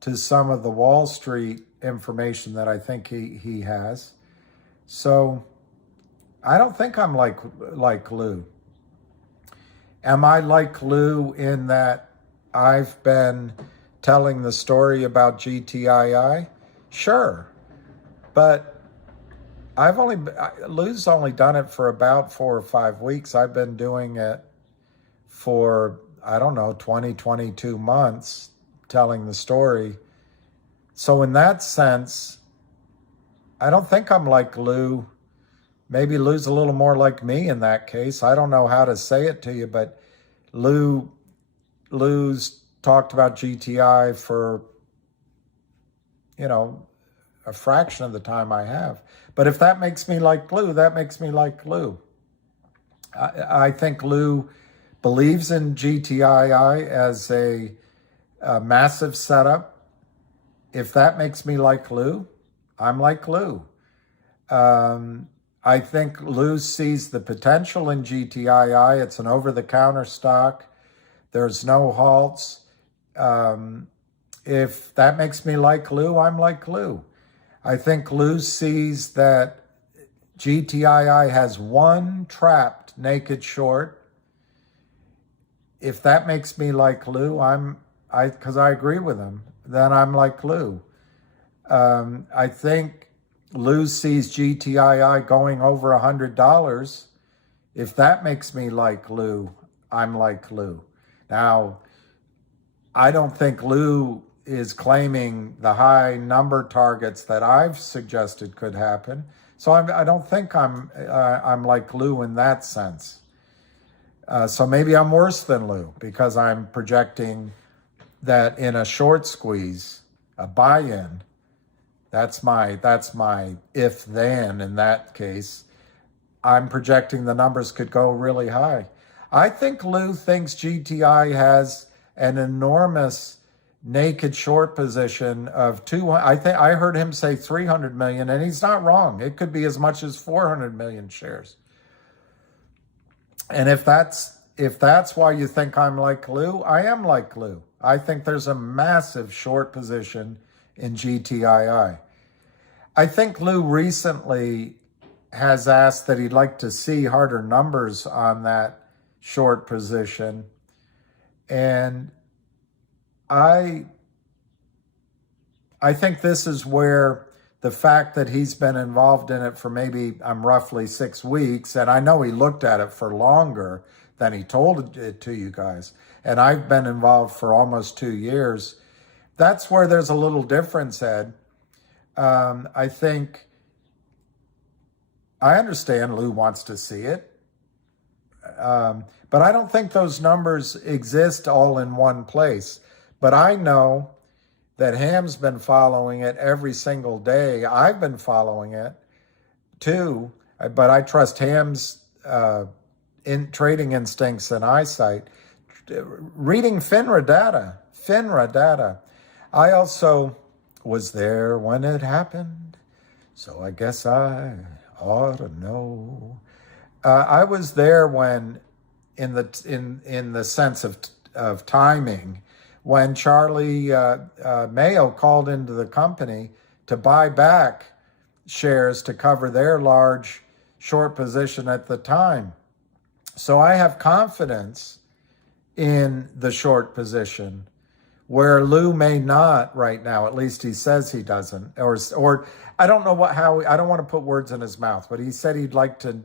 to some of the Wall Street information that I think he has. So I don't think I'm like Lou. Am I like Lou in that I've been telling the story about GTII? Sure. But Lou's only done it for about 4 or 5 weeks. I've been doing it for, I don't know, 20, 22 months, telling the story. So in that sense, I don't think I'm like Lou. Maybe Lou's a little more like me in that case. I don't know how to say it to you, but Lou's talked about GTI for, a fraction of the time I have. But if that makes me like Lou, that makes me like Lou. I think Lou believes in GTII as a massive setup. If that makes me like Lou, I'm like Lou. I think Lou sees the potential in GTII. It's an over-the-counter stock. There's no halts. If that makes me like Lou, I'm like Lou. I think Lou sees that GTII has one trapped naked short. If that makes me like Lou, because I agree with him, then I'm like Lou. I think Lou sees GTII going over $100. If that makes me like Lou, I'm like Lou. Now, I don't think Lou is claiming the high number targets that I've suggested could happen. So I don't think I'm like Lou in that sense. So maybe I'm worse than Lou because I'm projecting that in a short squeeze, a buy-in, that's my if then in that case, I'm projecting the numbers could go really high. I think Lou thinks GTI has an enormous naked short position of 200. I heard him say 300 million, and he's not wrong. It could be as much as 400 million shares. And if that's why you think I'm like Lou, I am like Lou. I think there's a massive short position in GTII. I think Lou recently has asked that he'd like to see harder numbers on that short position. And I think this is where the fact that he's been involved in it for maybe roughly 6 weeks, and I know he looked at it for longer than he told it to you guys, and I've been involved for almost 2 years. That's where there's a little difference, Ed. I think I understand Lou wants to see it, but I don't think those numbers exist all in one place. But I know that Ham's been following it every single day. I've been following it too, but I trust Ham's in trading instincts and eyesight. Reading FINRA data. I also was there when it happened, so I guess I ought to know. I was there when, in the sense of timing, when Charlie Mayo called into the company to buy back shares to cover their large short position at the time. So I have confidence in the short position where Lou may not right now. At least he says he doesn't, or I don't know I don't want to put words in his mouth, but he said he'd like to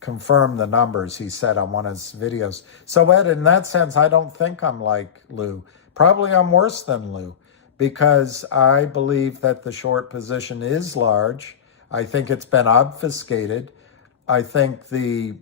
confirm the numbers, he said on one of his videos. So Ed, in that sense, I don't think I'm like Lou. Probably I'm worse than Lou because I believe that the short position is large. I think it's been obfuscated. I think the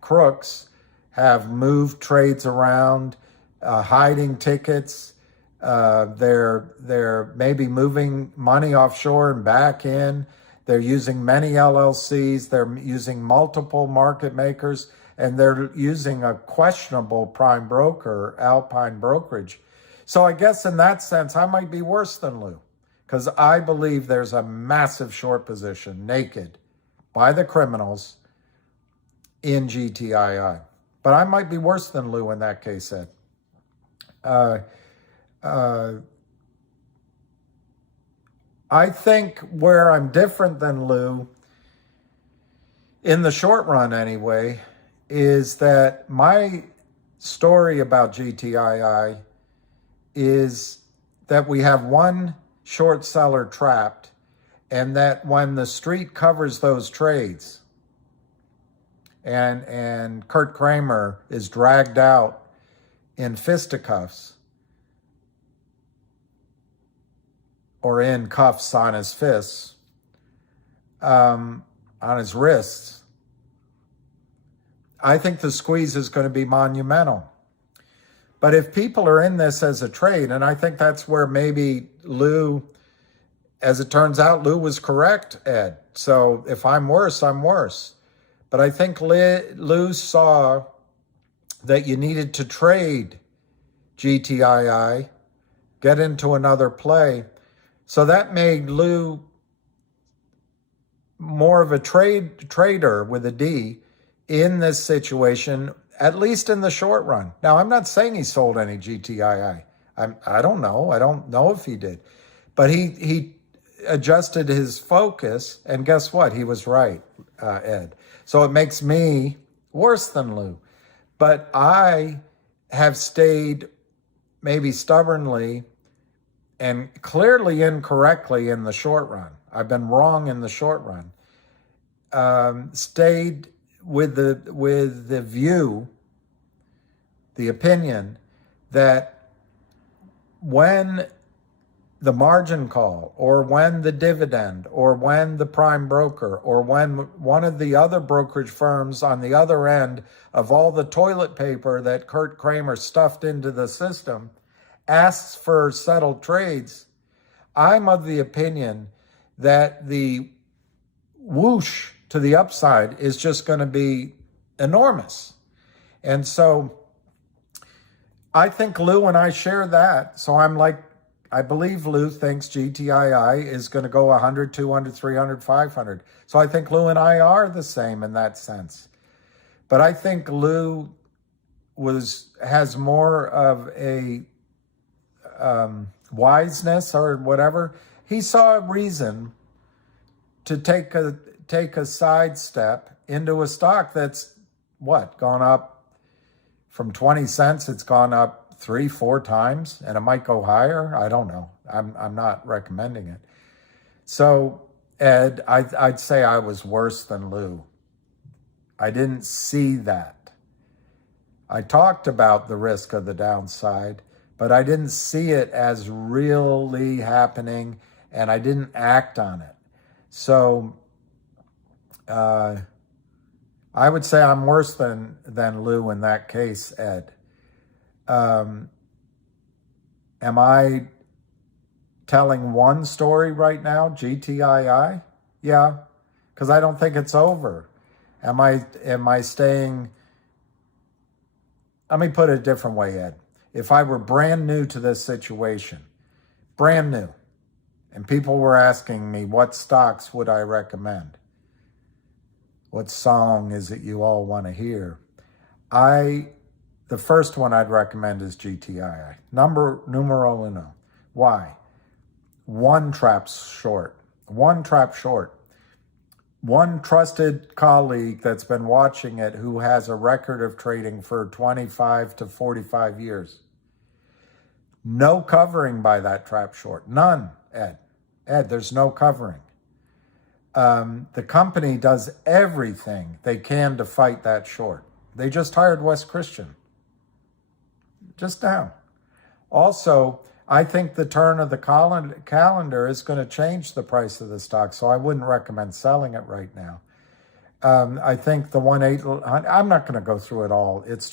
crooks have moved trades around, hiding tickets, They're maybe moving money offshore and back in. They're using many LLCs. They're using multiple market makers, and they're using a questionable prime broker, Alpine Brokerage. So I guess in that sense, I might be worse than Lou, because I believe there's a massive short position, naked, by the criminals in GTII. But I might be worse than Lou in that case, Ed. I think where I'm different than Lou, in the short run anyway, is that my story about GTII is that we have one short seller trapped, and that when the street covers those trades and Kurt Kramer is dragged out in fisticuffs or in cuffs on his fists, on his wrists, I think the squeeze is going to be monumental. But if people are in this as a trade, and I think that's where maybe Lou, as it turns out, Lou was correct, Ed. So if I'm worse, I'm worse. But I think Lou saw that you needed to trade GTII, get into another play. So that made Lou more of a trader with a D in this situation, at least in the short run. Now, I'm not saying he sold any GTII. I don't know. I don't know if he did. But he adjusted his focus, and guess what? He was right, Ed. So it makes me worse than Lou. But I have stayed maybe stubbornly and clearly incorrectly in the short run. I've been wrong in the short run. Stayed with the view, the opinion that when the margin call, or when the dividend, or when the prime broker, or when one of the other brokerage firms on the other end of all the toilet paper that Kurt Kramer stuffed into the system asks for settled trades, I'm of the opinion that the whoosh to the upside is just going to be enormous. And so I think Lou and I share that. So I'm like, I believe Lou thinks GTII is going to go 100, 200, 300, 500. So I think Lou and I are the same in that sense. But I think Lou has more of a wiseness or whatever. He saw a reason to take a sidestep into a stock that's gone up from 20 cents. It's gone up 3-4 times, and it might go higher. I don't know. I'm not recommending it. So, Ed, I'd say I was worse than Lou. I didn't see that. I talked about the risk of the downside, but I didn't see it as really happening, and I didn't act on it. So I would say I'm worse than Lou in that case, Ed. Am I telling one story right now, GTII? Yeah, because I don't think it's over. Am I staying? Let me put it a different way, Ed. If I were brand new to this situation, brand new, and people were asking me what stocks would I recommend, what song is it you all want to hear, the first one I'd recommend is GTII. Numero uno. Why? One trap short. One trusted colleague that's been watching it who has a record of trading for 25 to 45 years. No covering by that trap short. None, Ed. Ed, there's no covering. The company does everything they can to fight that short. They just hired Wes Christian. Just now. Also, I think the turn of the calendar is going to change the price of the stock, so I wouldn't recommend selling it right now. I think the 1.8, I'm not going to go through it all. It's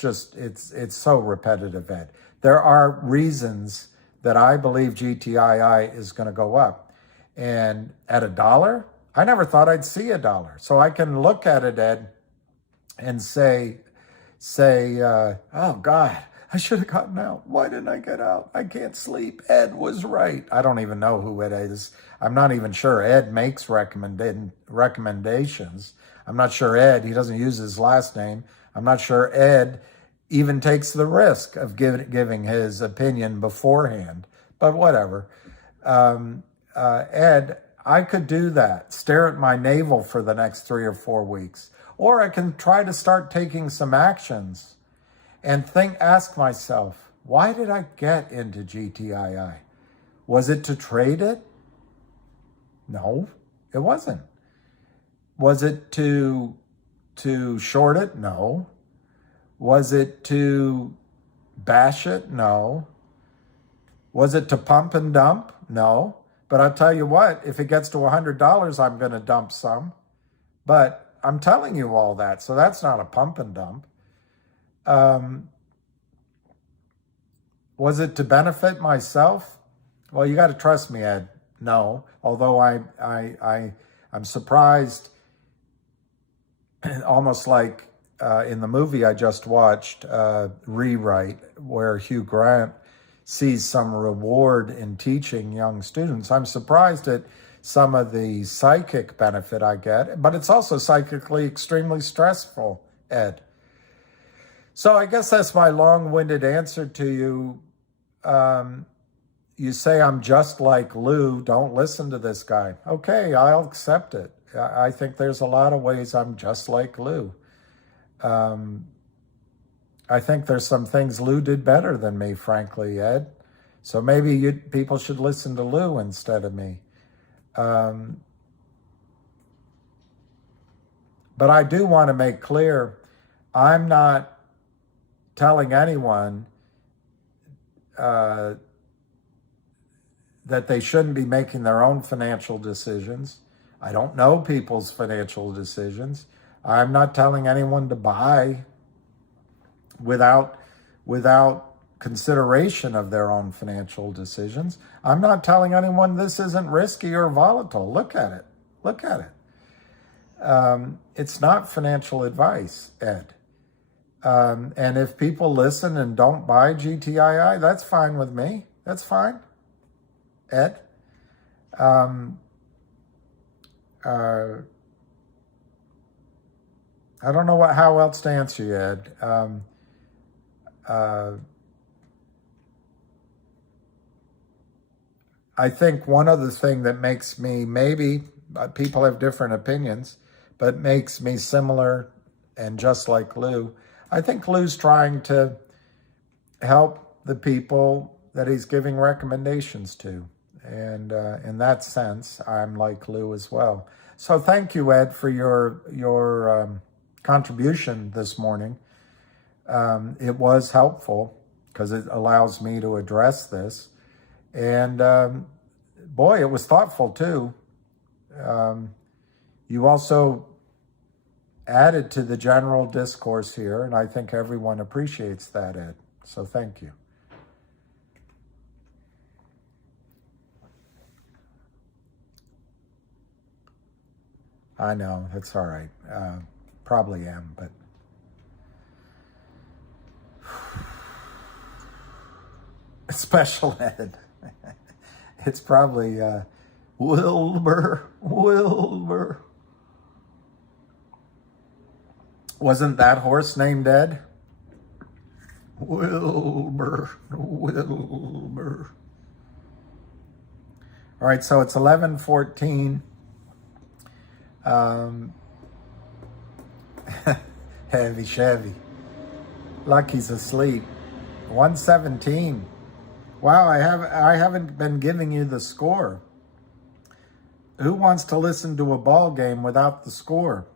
so repetitive, Ed. There are reasons that I believe GTII is going to go up. And at $1, I never thought I'd see $1. So I can look at it, Ed, and say, oh God, I should have gotten out. Why didn't I get out? I can't sleep. Ed was right. I don't even know who Ed is. I'm not even sure Ed makes recommendations. I'm not sure Ed, he doesn't use his last name. I'm not sure Ed even takes the risk of giving his opinion beforehand, but whatever. Ed, I could do that, stare at my navel for the next 3 or 4 weeks, or I can try to start taking some actions and ask myself, why did I get into GTII? Was it to trade it? No, it wasn't. Was it to short it? No. Was it to bash it? No. Was it to pump and dump? No. But I'll tell you what, if it gets to $100, I'm going to dump some. But I'm telling you all that, so that's not a pump and dump. Was it to benefit myself? Well, you got to trust me, Ed. No. Although I'm surprised, almost like in the movie I just watched, Rewrite, where Hugh Grant sees some reward in teaching young students. I'm surprised at some of the psychic benefit I get, but it's also psychically extremely stressful, Ed. So I guess that's my long-winded answer to you. You say I'm just like Lou. Don't listen to this guy. Okay, I'll accept it. I think there's a lot of ways I'm just like Lou. I think there's some things Lou did better than me, frankly, Ed. So maybe people should listen to Lou instead of me. But I do want to make clear, I'm not telling anyone that they shouldn't be making their own financial decisions. I don't know people's financial decisions. I'm not telling anyone to buy without consideration of their own financial decisions. I'm not telling anyone this isn't risky or volatile. Look at it. Look at it. It's not financial advice, Ed. And if people listen and don't buy GTII, that's fine with me. That's fine, Ed. I don't know how else to answer you, Ed. I think one other thing that makes me, maybe people have different opinions, but makes me similar and just like Lou. I think Lou's trying to help the people that he's giving recommendations to. And in that sense, I'm like Lou as well. So thank you, Ed, for your contribution this morning. It was helpful because it allows me to address this. And boy, it was thoughtful too. You also added to the general discourse here, and I think everyone appreciates that, Ed. So thank you. I know, that's all right. Probably am, but special ed. It's probably Wilbur. Wasn't that horse named Ed? Wilbur. All right, so it's 11:14. Heavy Chevy. Lucky's asleep. 117. Wow, I haven't been giving you the score. Who wants to listen to a ball game without the score?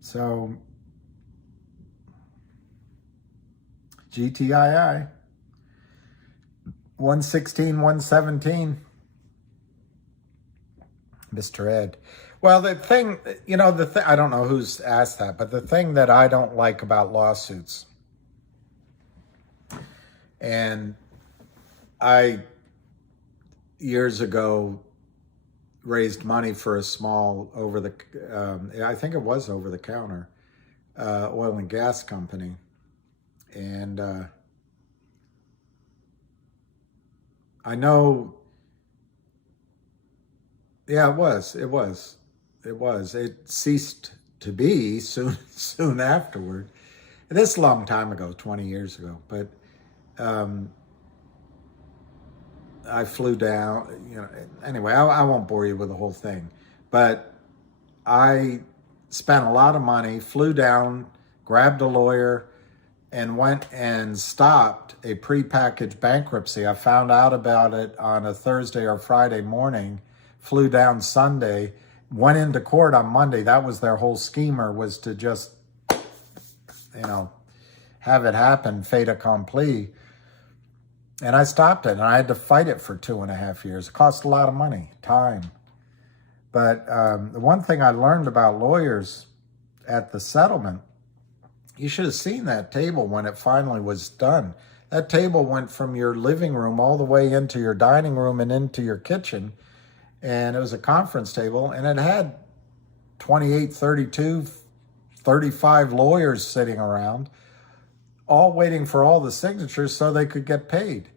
So GTII 116, 117. Mr. Ed. Well, the thing, I don't know who's asked that, but the thing that I don't like about lawsuits, and I, years ago, raised money for a small I think it was over the counter, oil and gas company. And I know, yeah, it ceased to be soon afterward. This long time ago, 20 years ago, but I flew down, anyway, I won't bore you with the whole thing, but I spent a lot of money, flew down, grabbed a lawyer, and went and stopped a prepackaged bankruptcy. I found out about it on a Thursday or Friday morning, flew down Sunday, went into court on Monday. That was their whole schemer, was to just, have it happen, fait accompli. And I stopped it, and I had to fight it for 2.5 years. It cost a lot of money, time. But the one thing I learned about lawyers at the settlement, you should have seen that table when it finally was done. That table went from your living room all the way into your dining room and into your kitchen. And it was a conference table, and it had 28, 32, 35 lawyers sitting around, all waiting for all the signatures so they could get paid.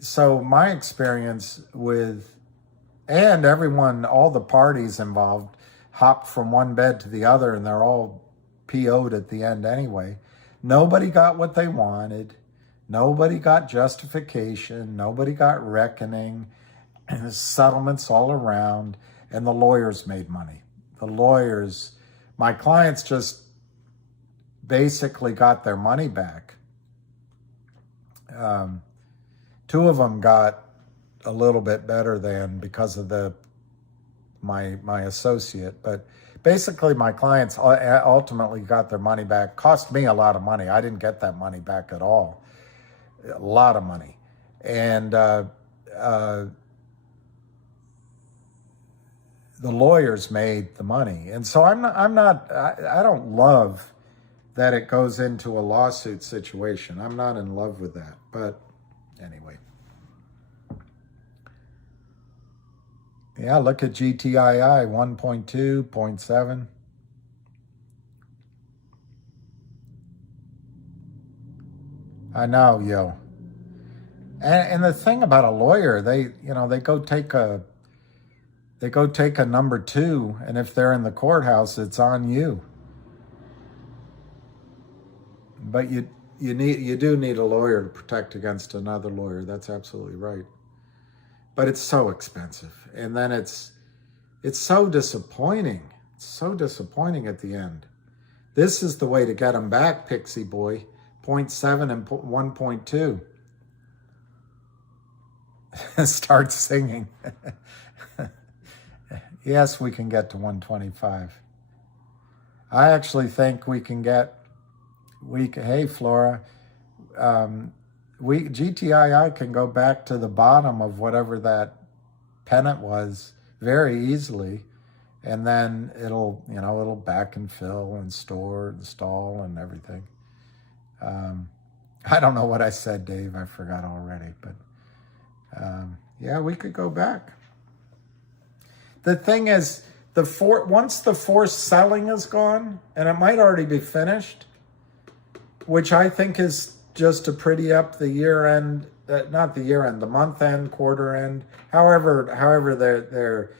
So my experience and everyone, all the parties involved, hopped from one bed to the other, and they're all PO'd at the end anyway. Nobody got what they wanted. Nobody got justification. Nobody got reckoning. And settlements all around, and the lawyers made money. My clients just basically got their money back. Two of them got a little bit better than, because of my associate, but basically my clients ultimately got their money back. Cost me a lot of money. I didn't get that money back at all. A lot of money. And the lawyers made the money. And so I don't love that it goes into a lawsuit situation. I'm not in love with that, but anyway. Yeah, look at GTII, 1.2, 0.7. I know, yo. And the thing about a lawyer, they go take a number 2, and if they're in the courthouse, it's on you. But you do need a lawyer to protect against another lawyer. That's absolutely right. But it's so expensive. And then it's so disappointing. It's so disappointing at the end. This is the way to get them back, Pixie Boy. 0.7 and 1.2. Start singing. Yes, we can get to 125. I actually think we can get, hey, Flora, GTII can go back to the bottom of whatever that pennant was very easily, and then it'll back and fill and store and stall and everything. I don't know what I said, Dave. I forgot already, but yeah, we could go back. The thing is, once the forced selling is gone, and it might already be finished, which I think is just to pretty up the year end, not the year end, the month end, quarter end, however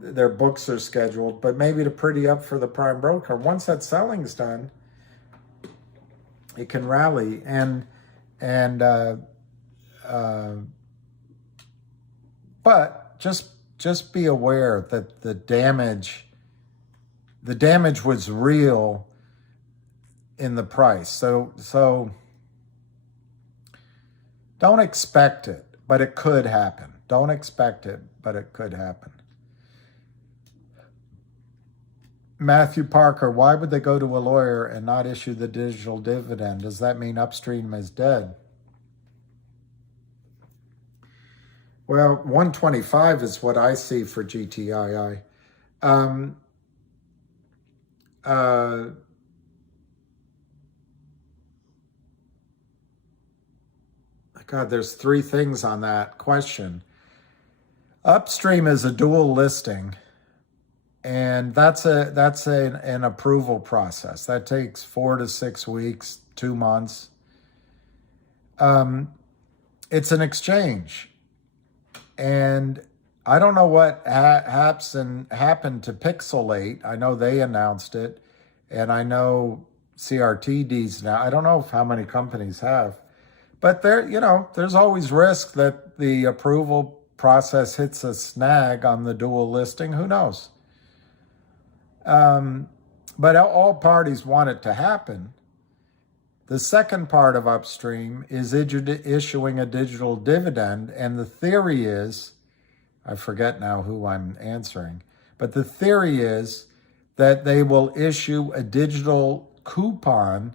their books are scheduled, but maybe to pretty up for the prime broker. Once that selling's done, it can rally, but just be aware that the damage was real in the price. So don't expect it, but it could happen. Don't expect it, but it could happen. Matthew Parker, why would they go to a lawyer and not issue the digital dividend? Does that mean Upstream is dead? Well, 125 is what I see for GTII. Um, uh, God, there's three things on that question. Upstream is a dual listing, and that's an approval process. That takes 4 to 6 weeks, 2 months. It's an exchange, and I don't know what happened to Pixelate. I know they announced it, and I know CRTD's now. I don't know how many companies have. But there's always risk that the approval process hits a snag on the dual listing. Who knows? But all parties want it to happen. The second part of Upstream is issuing a digital dividend. And the theory is, I forget now who I'm answering, but the theory is that they will issue a digital coupon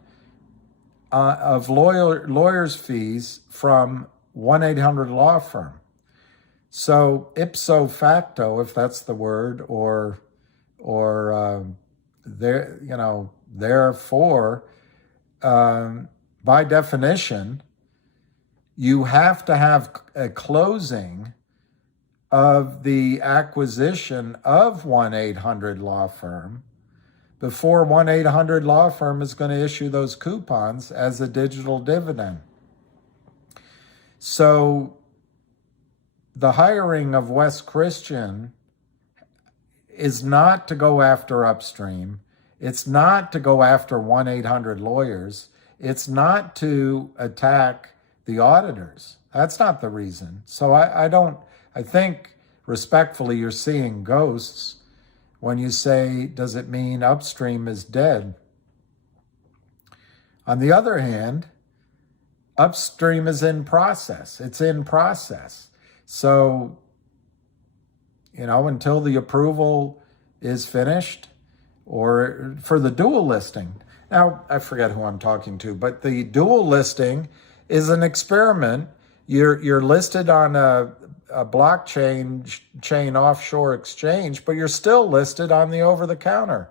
of lawyers' fees from 1-800 law firm. So ipso facto, if that's the word, or therefore, by definition, you have to have a closing of the acquisition of 1-800 law firm before 1-800 law firm is going to issue those coupons as a digital dividend. So the hiring of Wes Christian is not to go after Upstream. It's not to go after 1-800 lawyers. It's not to attack the auditors. That's not the reason. So I think respectfully you're seeing ghosts when you say, does it mean Upstream is dead? On the other hand, Upstream is in process. It's in process. So, until the approval is finished, or for the dual listing. Now, I forget who I'm talking to, but the dual listing is an experiment. You're listed on a blockchain offshore exchange, but you're still listed on the over-the-counter.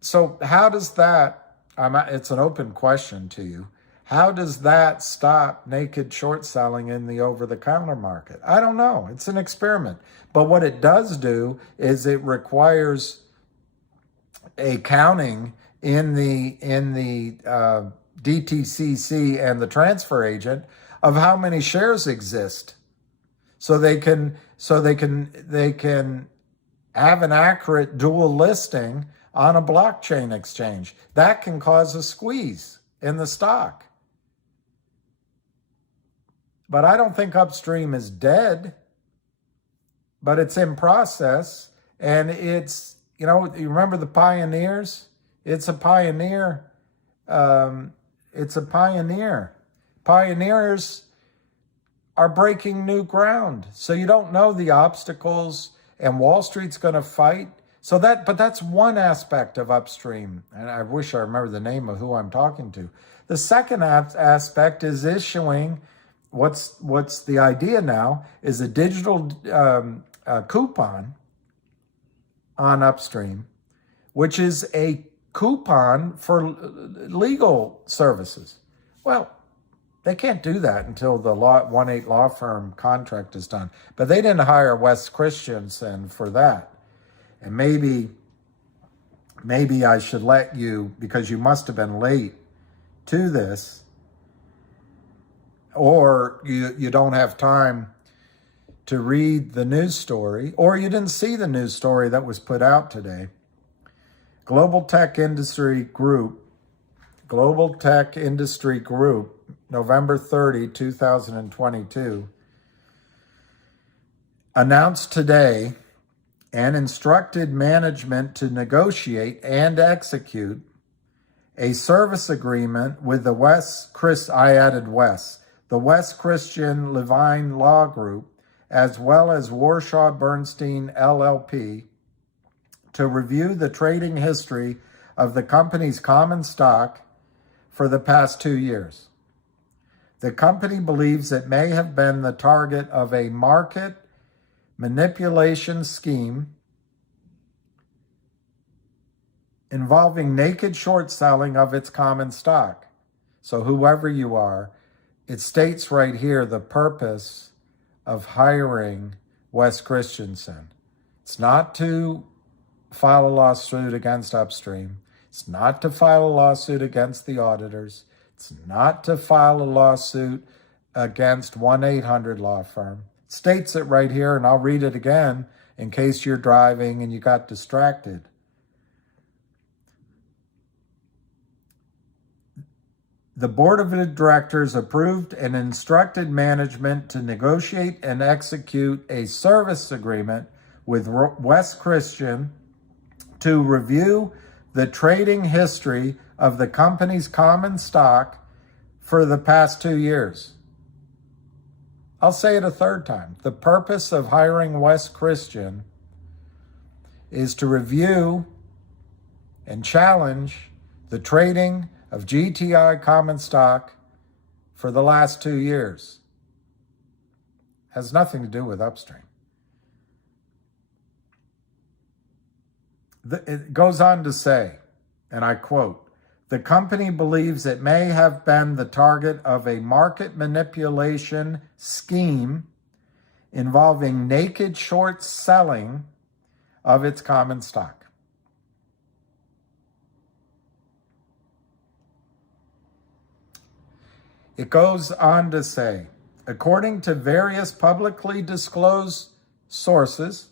So how does that, it's an open question to you, how does that stop naked short selling in the over-the-counter market? I don't know. It's an experiment. But what it does do is it requires a counting in the DTCC and the transfer agent of how many shares exist. So they can have an accurate dual listing on a blockchain exchange. That can cause a squeeze in the stock. But I don't think Upstream is dead, but it's in process. And it's, you remember the pioneers? It's a pioneer. Pioneers are breaking new ground. So you don't know the obstacles, and Wall Street's going to fight. But that's one aspect of Upstream. And I wish I remember the name of who I'm talking to. The second aspect is issuing, what's the idea now, is a digital coupon on Upstream, which is a coupon for legal services. Well, they can't do that until the 1-8 law firm contract is done. But they didn't hire Wes Christensen for that. And maybe I should let you, because you must have been late to this, or you don't have time to read the news story, or you didn't see the news story that was put out today. Global Tech Industry Group, November 30, 2022, announced today and instructed management to negotiate and execute a service agreement with the Wes Christian Levine Law Group, as well as Warshaw Bernstein LLP, to review the trading history of the company's common stock for the past 2 years. The company believes it may have been the target of a market manipulation scheme involving naked short selling of its common stock. So whoever you are, it states right here the purpose of hiring Wes Christensen. It's not to file a lawsuit against Upstream. It's not to file a lawsuit against the auditors. It's not to file a lawsuit against 1-800 law firm. It states it right here, and I'll read it again in case you're driving and you got distracted. The board of directors approved and instructed management to negotiate and execute a service agreement with Wes Christian to review the trading history of the company's common stock for the past 2 years. I'll say it a third time. The purpose of hiring Wes Christian is to review and challenge the trading of GTI common stock for the last 2 years. Has nothing to do with Upstream. It goes on to say, and I quote, "The company believes it may have been the target of a market manipulation scheme involving naked short selling of its common stock." It goes on to say, according to various publicly disclosed sources,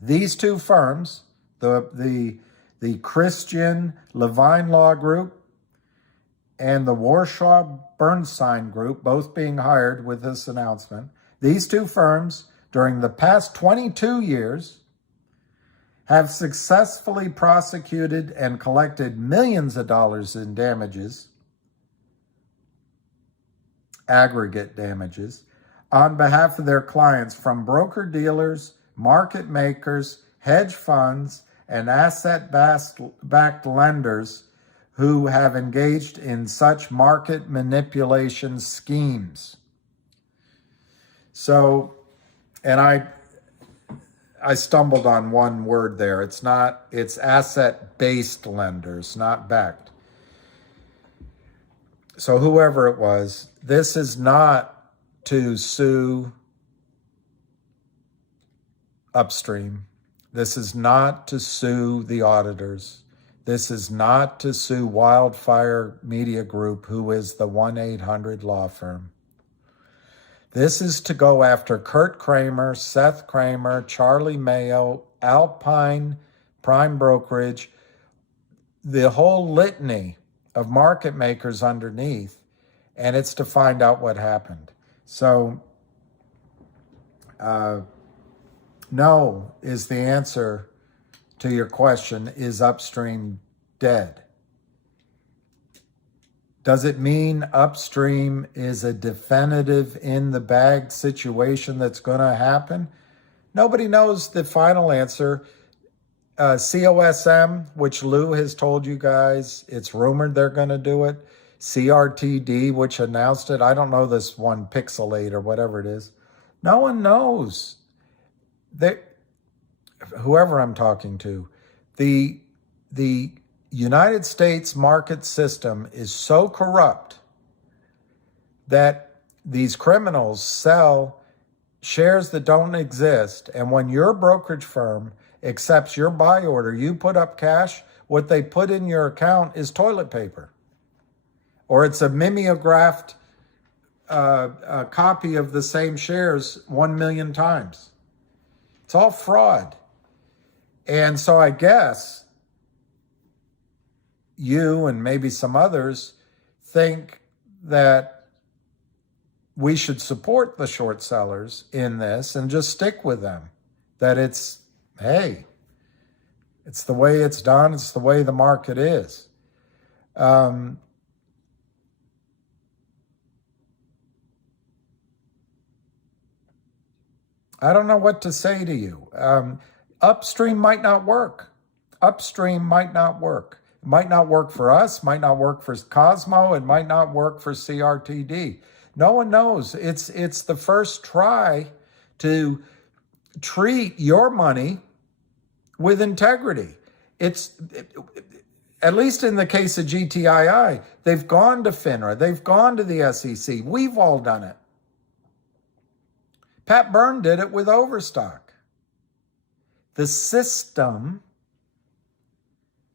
these two firms, the Christian Levine Law Group and the Warshaw Bernstein Group, both being hired with this announcement, these two firms, during the past 22 years, have successfully prosecuted and collected millions of dollars in damages, aggregate damages, on behalf of their clients from broker-dealers, market makers, hedge funds, and asset-backed lenders who have engaged in such market manipulation schemes. So, and I stumbled on one word there. It's asset-based lenders, not backed. So whoever it was, this is not to sue Upstream. This is not to sue the auditors. This is not to sue Wildfire Media Group, who is the 1-800 law firm. This is to go after Kurt Kramer, Seth Kramer, Charlie Mayo, Alpine Prime Brokerage, the whole litany of market makers underneath, and it's to find out what happened. So, no is the answer to your question. Is Upstream dead? Does it mean Upstream is a definitive in the bag situation that's going to happen? Nobody knows the final answer. COSM, which Lou has told you guys, it's rumored they're going to do it. CRTD, which announced it. I don't know this one, Pixelate or whatever it is. No one knows. Whoever I'm talking to, the United States market system is so corrupt that these criminals sell shares that don't exist. And when your brokerage firm accepts your buy order, you put up cash, what they put in your account is toilet paper. Or it's a mimeographed copy of the same shares 1 million times. It's all fraud. And so I guess you and maybe some others think that we should support the short sellers in this and just stick with them. That it's, hey, it's the way it's done. It's the way the market is. I don't know what to say to you. Upstream might not work. Upstream might not work. It might not work for us, might not work for Cosmo, it might not work for CRTD. No one knows. It's the first try to treat your money with integrity. At least in the case of GTII, they've gone to FINRA, they've gone to the SEC. We've all done it. Pat Byrne did it with Overstock. The system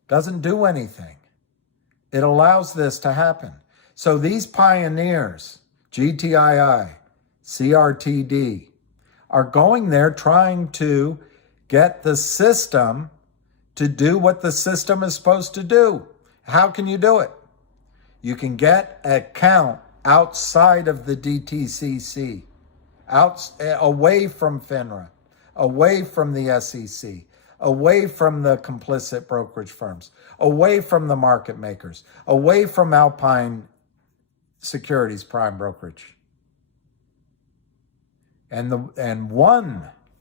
doesn't do anything. It allows this to happen. So these pioneers, GTII, CRTD, are going there trying to get the system to do what the system is supposed to do. How can you do it? You can get an account outside of the DTCC, away from FINRA, away from the SEC, away from the complicit brokerage firms, away from the market makers, away from Alpine Securities Prime Brokerage. And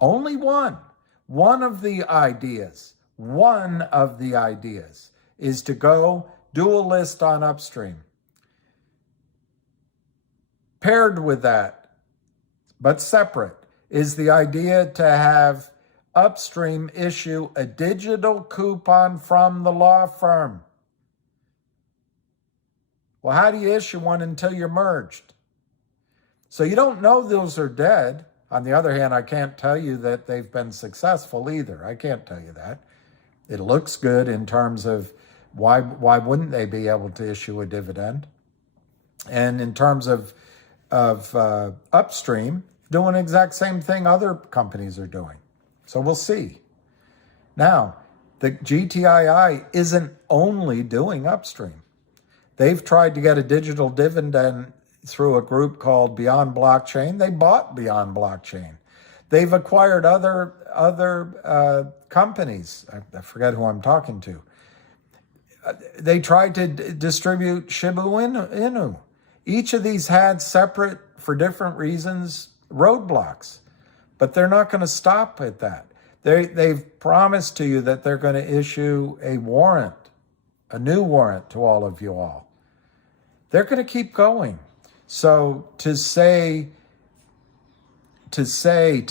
only one of the ideas is to go dual list on Upstream. Paired with that, but separate, is the idea to have Upstream issue a digital coupon from the law firm. Well, how do you issue one until you're merged? So you don't know those are dead. On the other hand, I can't tell you that they've been successful either. I can't tell you that. It looks good in terms of why wouldn't they be able to issue a dividend? And in terms of Upstream, doing the exact same thing other companies are doing. So we'll see. Now, the GTII isn't only doing Upstream. They've tried to get a digital dividend through a group called Beyond Blockchain. They bought Beyond Blockchain. They've acquired other companies. I forget who I'm talking to. They tried to distribute Shiba Inu. Each of these had separate, for different reasons, roadblocks. But they're not going to stop at that. They've promised to you that they're going to issue a warrant, a new warrant to all of you all. They're going to keep going. So to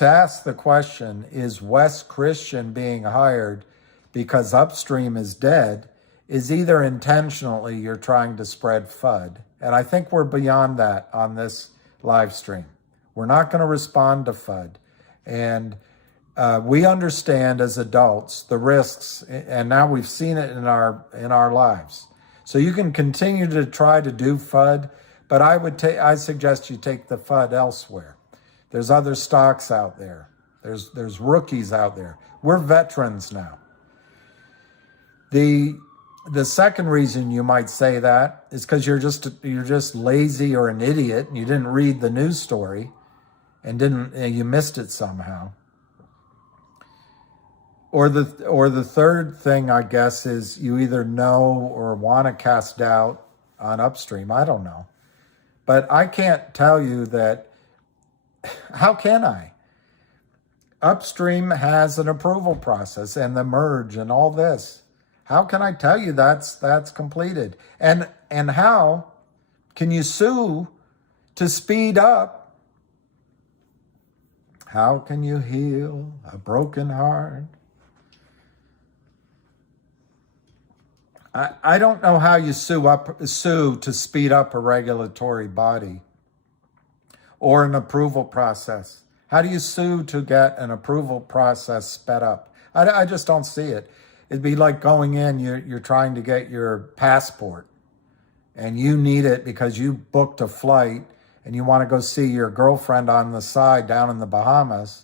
ask the question, is Wes Christian being hired because Upstream is dead, is either intentionally you're trying to spread FUD. And I think we're beyond that on this live stream. We're not going to respond to FUD. And we understand as adults the risks, and now we've seen it in our lives. So you can continue to try to do FUD, but I suggest you take the FUD elsewhere. There's other stocks out there. There's rookies out there. We're veterans now. The second reason you might say that is because you're just lazy or an idiot and you didn't read the news story and you missed it somehow. Or the third thing, I guess, is you either know or want to cast doubt on Upstream. I don't know. But I can't tell you that. How can I? Upstream has an approval process and the merge and all this. How can I tell you that's completed? And how can you sue to speed up? How can you heal a broken heart? I don't know how you sue to speed up a regulatory body or an approval process. How do you sue to get an approval process sped up? I just don't see it. It'd be like going in, you're trying to get your passport and you need it because you booked a flight and you want to go see your girlfriend on the side down in the Bahamas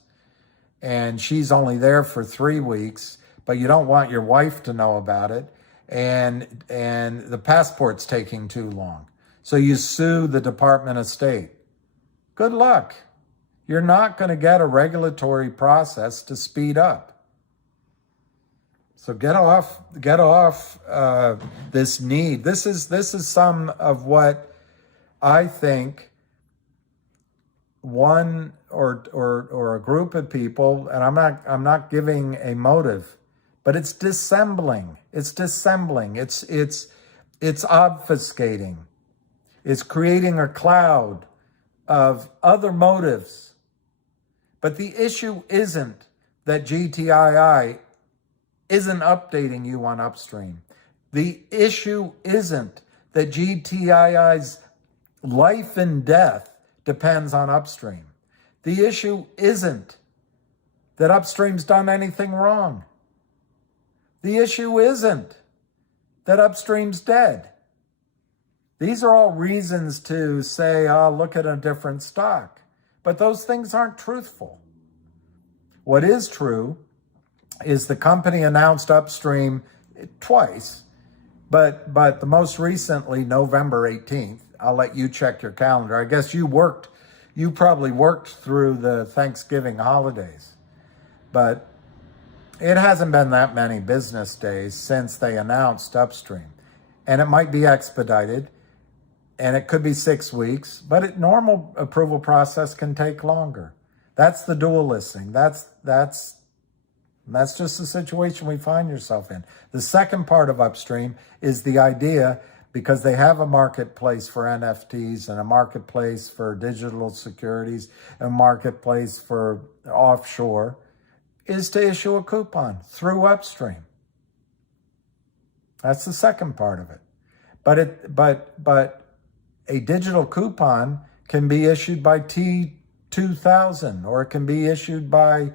and she's only there for 3 weeks, but you don't want your wife to know about it and the passport's taking too long. So you sue the Department of State. Good luck. You're not going to get a regulatory process to speed up. So get off this need. This is some of what I think one or a group of people, and I'm not giving a motive, but it's dissembling. It's dissembling. It's obfuscating. It's creating a cloud of other motives. But the issue isn't that GTII isn't updating you on Upstream. The issue isn't that GTII's life and death depends on Upstream. The issue isn't that Upstream's done anything wrong. The issue isn't that Upstream's dead. These are all reasons to say, oh, look at a different stock. But those things aren't truthful. What is true is the company announced Upstream twice, but the most recently, November 18th. I'll let you check your calendar. I guess you probably worked through the Thanksgiving holidays, but it hasn't been that many business days since they announced Upstream. And it might be expedited, and it could be 6 weeks, but normal approval process can take longer. That's the dual listing. That's just the situation we find yourself in. The second part of Upstream is the idea, because they have a marketplace for NFTs and a marketplace for digital securities, and a marketplace for offshore, is to issue a coupon through Upstream. That's the second part of it. But a digital coupon can be issued by T2000, or it can be issued by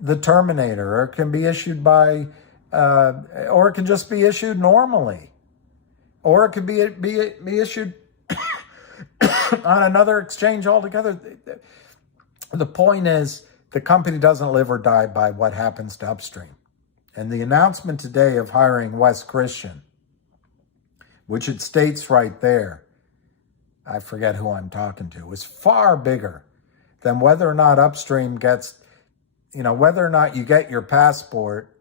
the Terminator, or it can be issued by, or it can just be issued normally, or it could be issued on another exchange altogether. The point is, the company doesn't live or die by what happens to Upstream. And the announcement today of hiring Wes Christian, which it states right there, I forget who I'm talking to, was far bigger than whether or not Upstream gets, whether or not you get your passport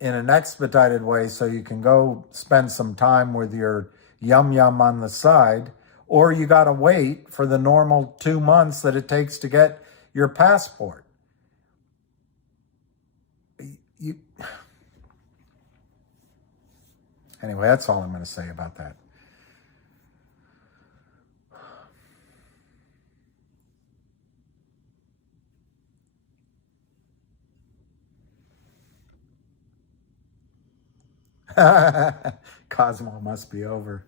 in an expedited way so you can go spend some time with your yum-yum on the side, or you got to wait for the normal 2 months that it takes to get your passport. Anyway, that's all I'm going to say about that. Cosmo must be over.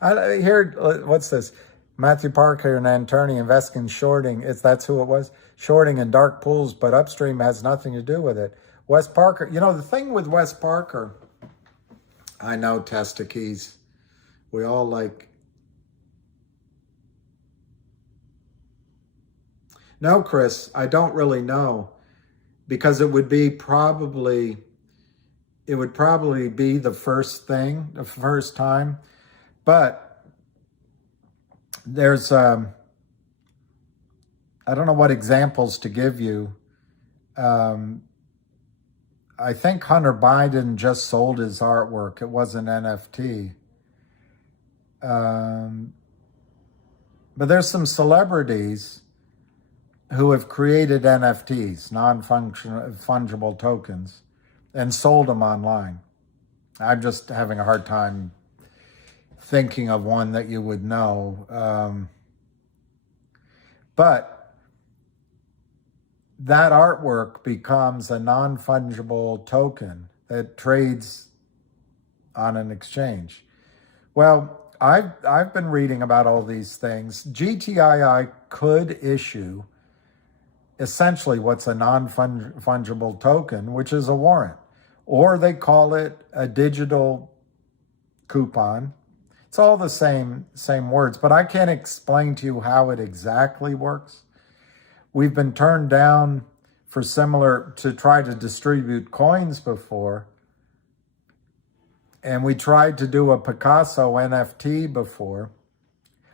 I heard, what's this? Matthew Parker, an attorney, investing in shorting. That's who it was. Shorting in dark pools, but Upstream has nothing to do with it. Wes Parker, the thing with Wes Parker, I know, Testicles, we all like. No, Chris, I don't really know, because it would probably be the first time. But there's, I don't know what examples to give you. I think Hunter Biden just sold his artwork. It was an NFT. But there's some celebrities who have created NFTs, non-fungible tokens, and sold them online. I'm just having a hard time thinking of one that you would know. But that artwork becomes a non-fungible token that trades on an exchange. Well, I've been reading about all these things. GTII could issue essentially what's a non-fungible token, which is a warrant, or they call it a digital coupon. It's all the same words, but I can't explain to you how it exactly works. We've been turned down for to try to distribute coins before. And we tried to do a Picasso NFT before.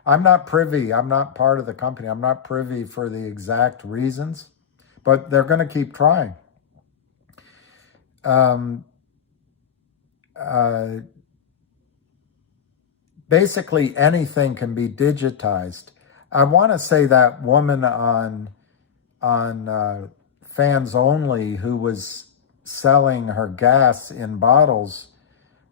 I'm not privy. I'm not part of the company. I'm not privy for the exact reasons, but they're going to keep trying. Basically, anything can be digitized. I want to say that woman on Fans Only who was selling her gas in bottles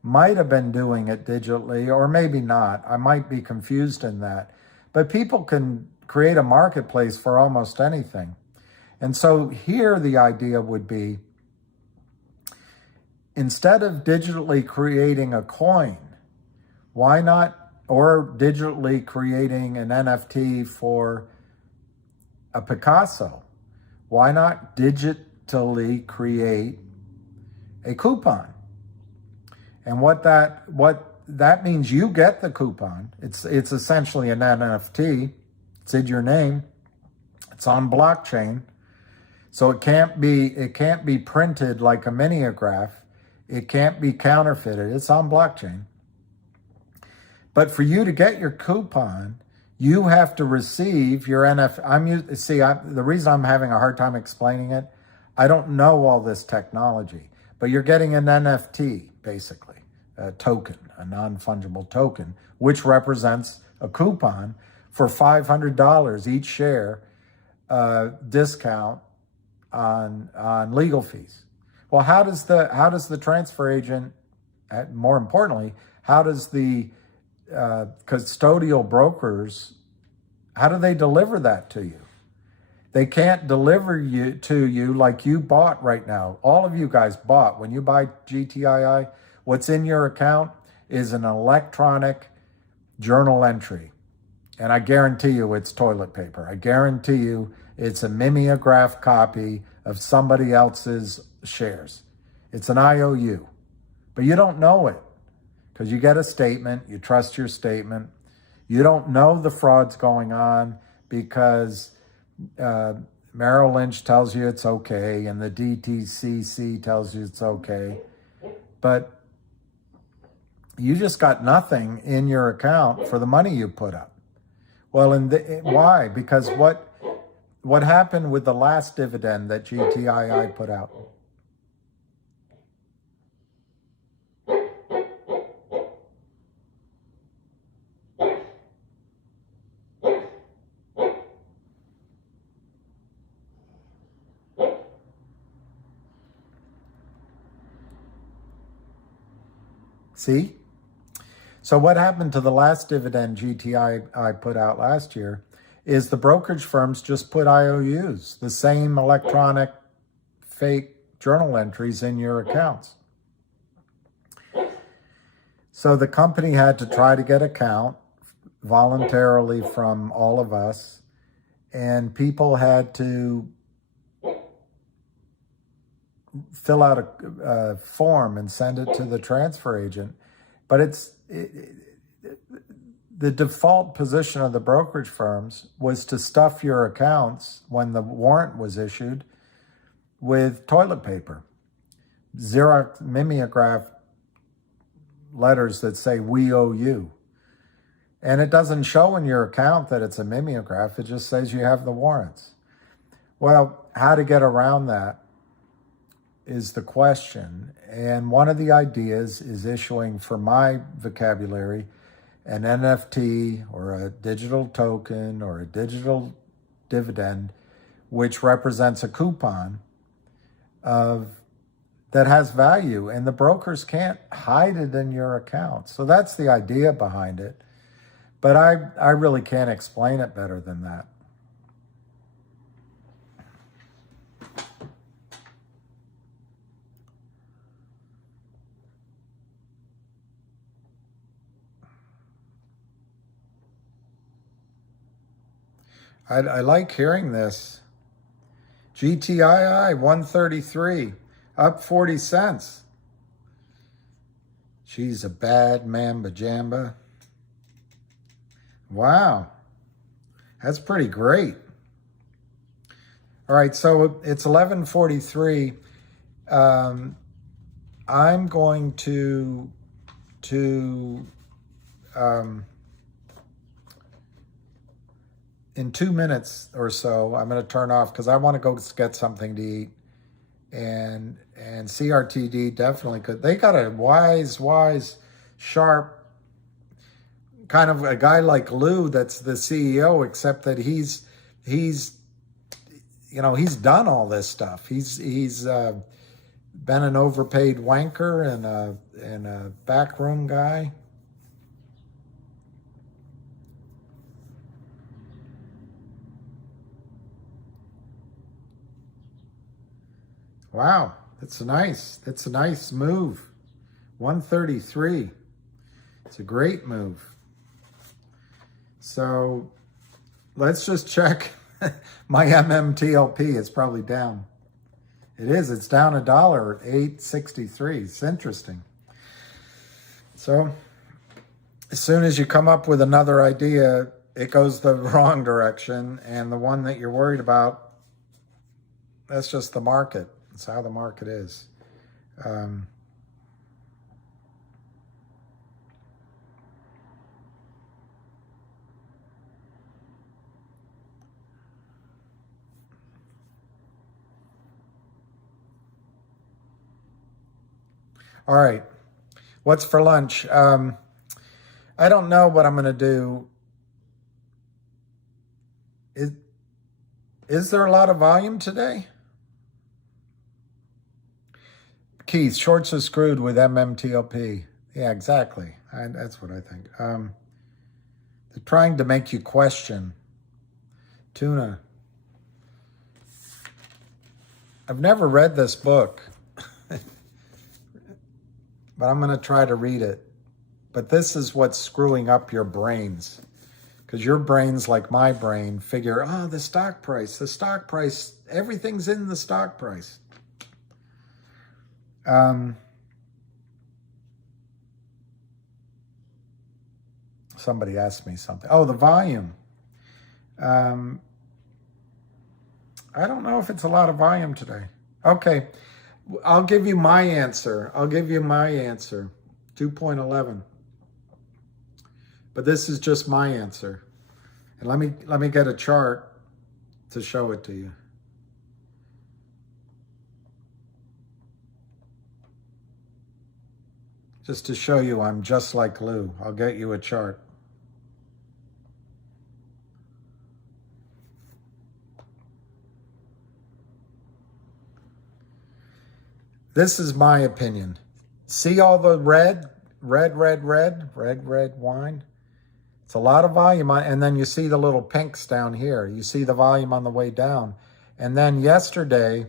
might have been doing it digitally, or maybe not. I might be confused in that. But people can create a marketplace for almost anything. And so here the idea would be instead of digitally creating a coin, why not, or digitally creating an NFT for a Picasso, why not digitally create a coupon? And what that means, you get the coupon. It's essentially an NFT. It's in your name. It's on blockchain. So it can't be printed like a mimeograph. It can't be counterfeited. It's on blockchain. But for you to get your coupon, you have to receive your NFT. The reason I'm having a hard time explaining it, I don't know all this technology, but you're getting an NFT, basically, a token, a non-fungible token, which represents a coupon for $500 each share discount on legal fees. Well, how does the transfer agent, more importantly, how does the custodial brokers, how do they deliver that to you? They can't deliver to you like you bought right now. All of you guys bought. When you buy GTII, what's in your account is an electronic journal entry. And I guarantee you it's toilet paper. I guarantee you it's a mimeograph copy of somebody else's shares. It's an IOU. But you don't know it because you get a statement. You trust your statement. You don't know the fraud's going on because Merrill Lynch tells you it's okay and the DTCC tells you it's okay. But you just got nothing in your account for the money you put up. Well, why? Because what happened with the last dividend that GTII put out? See? So what happened to the last dividend GTII put out last year is the brokerage firms just put IOUs, the same electronic fake journal entries in your accounts. So the company had to try to get a count voluntarily from all of us, and people had to fill out a form and send it to the transfer agent. But the default position of the brokerage firms was to stuff your accounts when the warrant was issued with toilet paper, Xerox mimeograph letters that say "we owe you," and it doesn't show in your account that it's a mimeograph. It just says you have the warrants. Well, how to get around that is the question. And one of the ideas is issuing, for my vocabulary, an NFT or a digital token or a digital dividend, which represents a coupon that has value, and the brokers can't hide it in your account. So that's the idea behind it. But I really can't explain it better than that. I like hearing this. GTII 133, up 40 cents. She's a bad mamba jamba. Wow, that's pretty great. All right, so it's 11:43. I'm going to in 2 minutes or so, I'm going to turn off because I want to go get something to eat. And CRTD definitely could. They got a wise, sharp, kind of a guy like Lou that's the CEO, except that he's done all this stuff. He's been an overpaid wanker and a backroom guy. Wow. It's a nice move. 133. It's a great move. So let's just check my MMTLP. It's probably down. It is. It's down $1 at 8.63. It's interesting. So as soon as you come up with another idea, it goes the wrong direction. And the one that you're worried about, that's just the market. It's how the market is. All right. What's for lunch? I don't know what I'm going to do. Is there a lot of volume today? Keith, shorts are screwed with MMTLP. Yeah, exactly. That's what I think. They're trying to make you question. Tuna. I've never read this book, but I'm going to try to read it. But this is what's screwing up your brains. Because your brains, like my brain, figure, oh, the stock price, everything's in the stock price. Somebody asked me something. Oh, the volume. I don't know if it's a lot of volume today. Okay, I'll give you my answer. 2.11. But this is just my answer. And let me get a chart to show it to you. Just to show you I'm just like Lou. I'll get you a chart. This is my opinion. See all the red wine? It's a lot of volume, and then you see the little pinks down here. You see the volume on the way down. And then yesterday,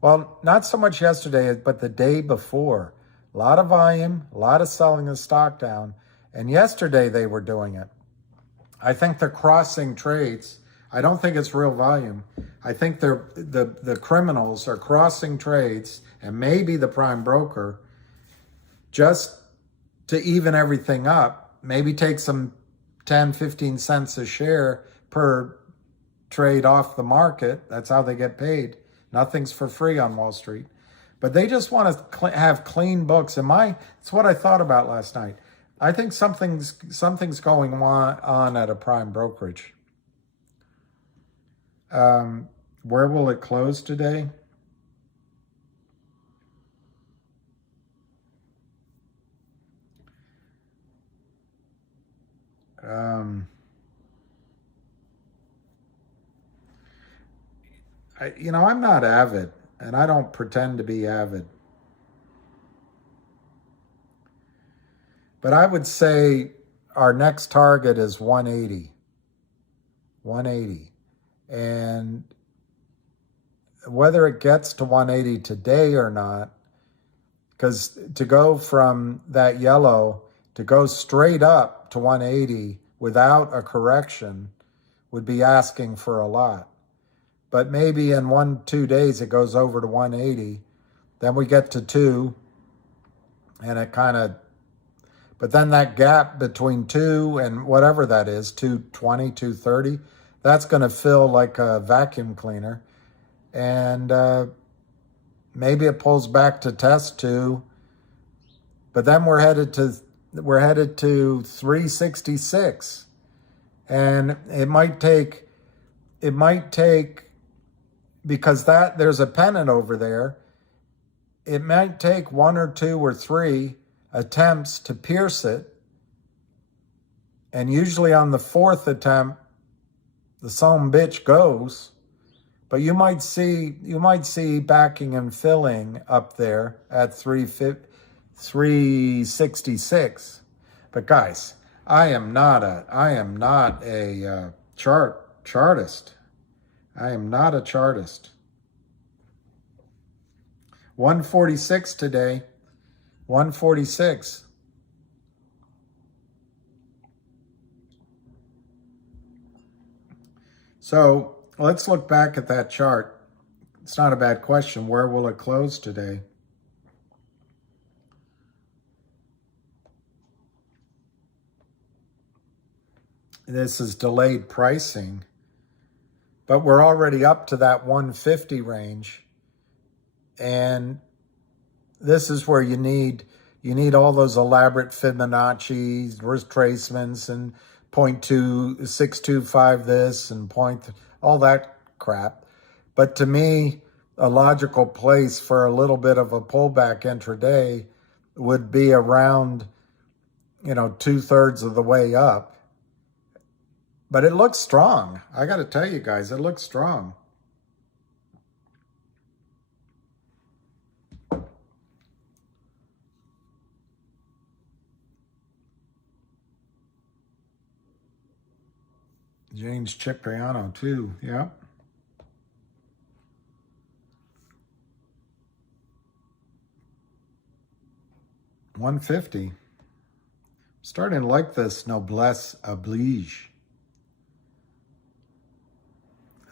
well, not so much yesterday, but the day before, a lot of volume, a lot of selling the stock down. And yesterday they were doing it. I think they're crossing trades. I don't think it's real volume. I think the criminals are crossing trades, and maybe the prime broker, just to even everything up, maybe take some 10, 15 cents a share per trade off the market. That's how they get paid. Nothing's for free on Wall Street. But they just want to have clean books. It's what I thought about last night. I think something's going on at a prime brokerage. Where will it close today? I'm not avid, and I don't pretend to be avid. But I would say our next target is 180. 180. And whether it gets to 180 today or not, because to go from that yellow to go straight up to 180 without a correction would be asking for a lot. But maybe in 1-2 days it goes over to 180. Then we get to 2, and it kind of, but then that gap between 2 and whatever that is, 220, 230, that's going to fill like a vacuum cleaner. And maybe it pulls back to test 2, but then we're headed to 366. And it might take, because there's a pennant over there, it might take 1 or 2 or 3 attempts to pierce it. And usually on the 4th attempt, the son bitch goes. But you might see backing and filling up there at 366. But guys, I am not a chartist. I am not a chartist. 146 today. 146. So let's look back at that chart. It's not a bad question. Where will it close today? This is delayed pricing, but we're already up to that 150 range. And this is where you need all those elaborate Fibonacci's, retracements, and 0.2625 this and all that crap. But to me, a logical place for a little bit of a pullback intraday would be around, 2/3 of the way up. But it looks strong. I got to tell you guys, it looks strong. James Cipriano too, yeah. $150. Starting to like this noblesse oblige.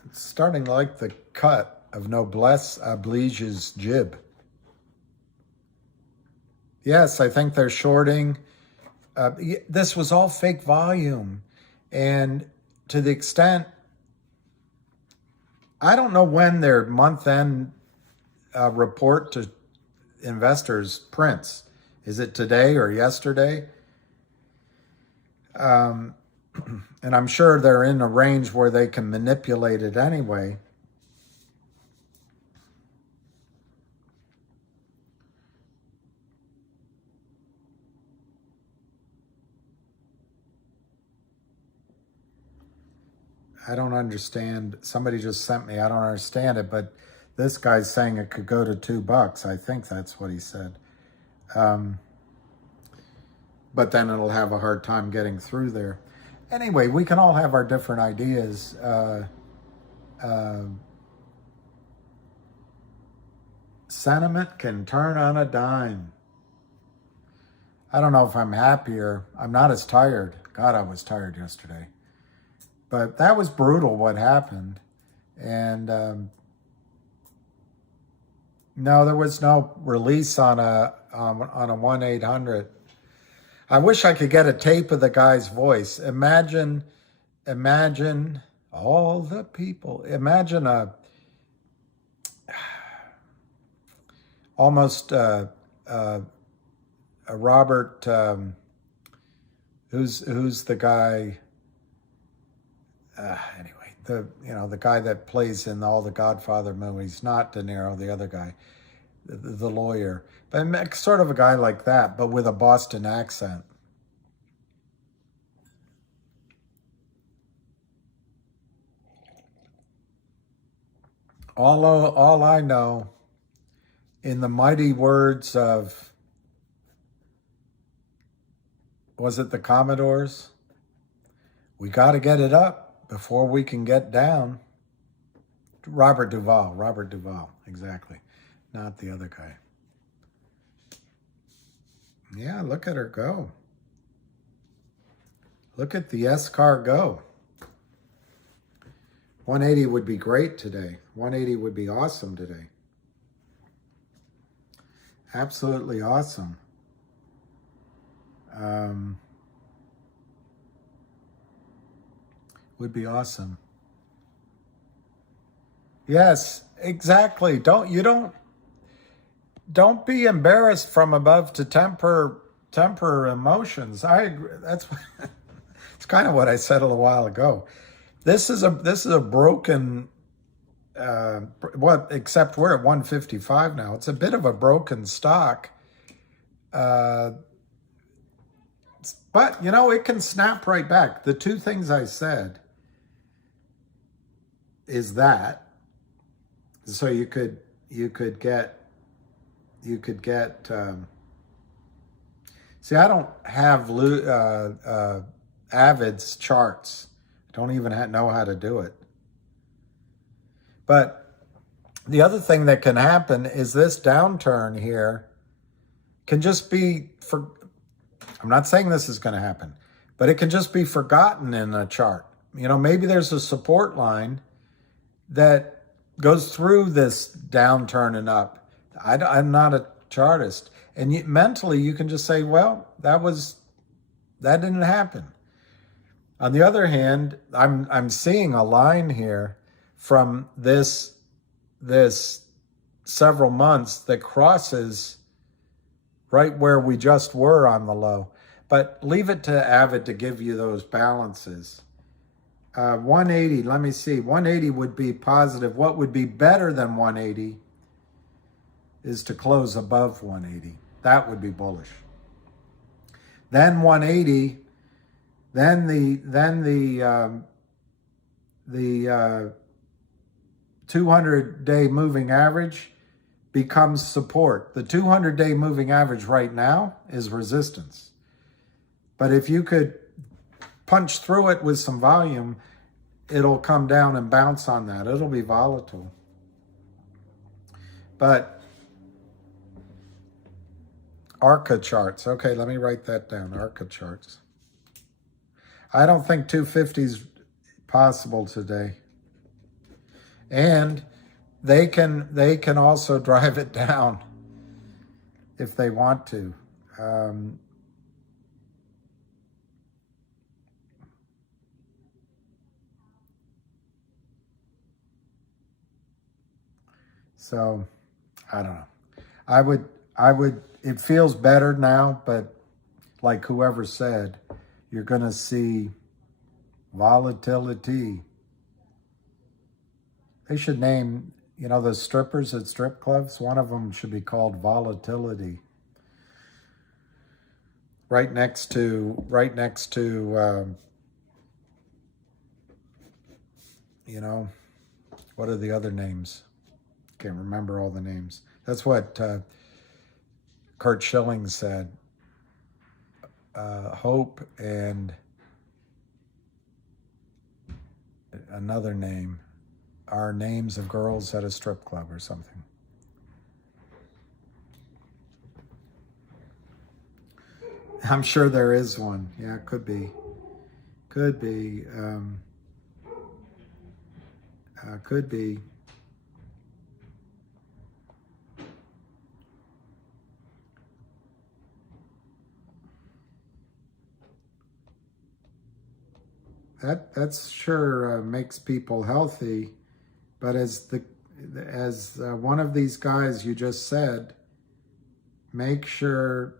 It's starting to like the cut of noblesse oblige's jib. Yes, I think they're shorting. This was all fake volume. And to the extent, I don't know when their month-end report to investors prints. Is it today or yesterday? And I'm sure they're in a range where they can manipulate it anyway. I don't understand. Somebody just sent me. I don't understand it, but this guy's saying it could go to $2. I think that's what he said. But then it'll have a hard time getting through there. Anyway, we can all have our different ideas. Sentiment can turn on a dime. I don't know if I'm happier. I'm not as tired. God, I was tired yesterday. But that was brutal what happened. And no, there was no release on a 1-800. I wish I could get a tape of the guy's voice. Imagine all the people. Imagine almost a Robert, who's the guy? Anyway, the guy that plays in all the Godfather movies, not De Niro, the other guy, the lawyer, but sort of a guy like that, but with a Boston accent. All I know, in the mighty words of, was it the Commodores? We got to get it up before we can get down. Robert Duvall, exactly. Not the other guy. Yeah, look at her go. Look at the S-car go. 180 would be great today. 180 would be awesome today. Absolutely awesome. Would be awesome. Yes, exactly. Don't be embarrassed from above to temper emotions. I agree. It's kind of what I said a little while ago. This is a broken except we're at 155 now. It's a bit of a broken stock. But it can snap right back. The two things I said is that so you could get see, I don't have Avid's charts. I don't even know how to do it. But The other thing that can happen is this downturn here can just be for. I'm not saying this is going to happen, but it can just be forgotten in a chart. You know, maybe there's a support line that goes through this downturn and up. I'm not a chartist. And mentally, you can just say, well, that didn't happen. On the other hand, I'm seeing a line here from this several months that crosses right where we just were on the low. But leave it to Avid to give you those balances. 180, let me see. 180 would be positive. What would be better than 180 is to close above 180. That would be bullish. Then 180, then the 200-day moving average becomes support. The 200-day moving average right now is resistance. But if you could punch through it with some volume, it'll come down and bounce on that. It'll be volatile. But ARCA charts. Okay, let me write that down. ARCA charts. I don't think 250 is possible today. And they can also drive it down if they want to. So I don't know. I would, it feels better now, but like whoever said, you're going to see volatility. They should name, you know, the strippers at strip clubs. One of them should be called Volatility. Right next to, you know, what are the other names? Can't remember all the names. That's what Kurt Schilling said. Hope and another name are names of girls at a strip club or something. I'm sure there is one. Yeah, could be. Could be. Could be. That's sure makes people healthy, but as one of these guys you just said, make sure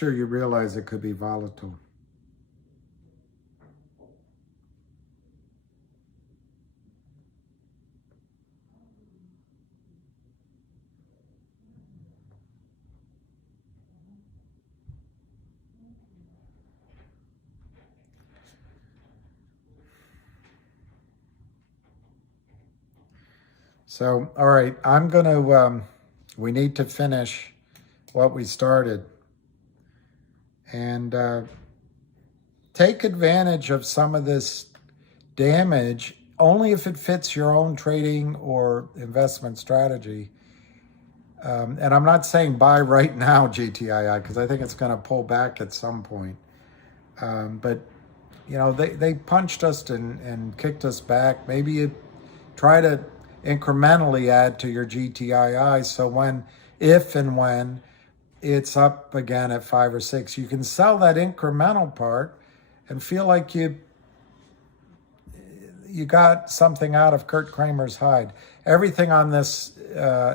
you realize it could be volatile. So, all right, I'm going to, we need to finish what we started. And take advantage of some of this damage only if it fits your own trading or investment strategy. And I'm not saying buy right now GTII, because I think it's going to pull back at some point. But, you know, they punched us and kicked us back. Maybe you try to incrementally add to your GTII, so if and when it's up again at 5 or 6, you can sell that incremental part and feel like you got something out of Kurt Kramer's hide. Everything on this,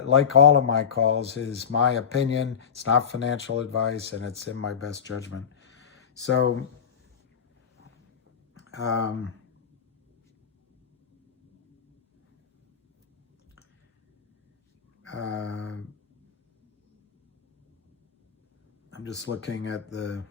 like all of my calls, is my opinion. It's not financial advice, and it's in my best judgment. So, I'm just looking at the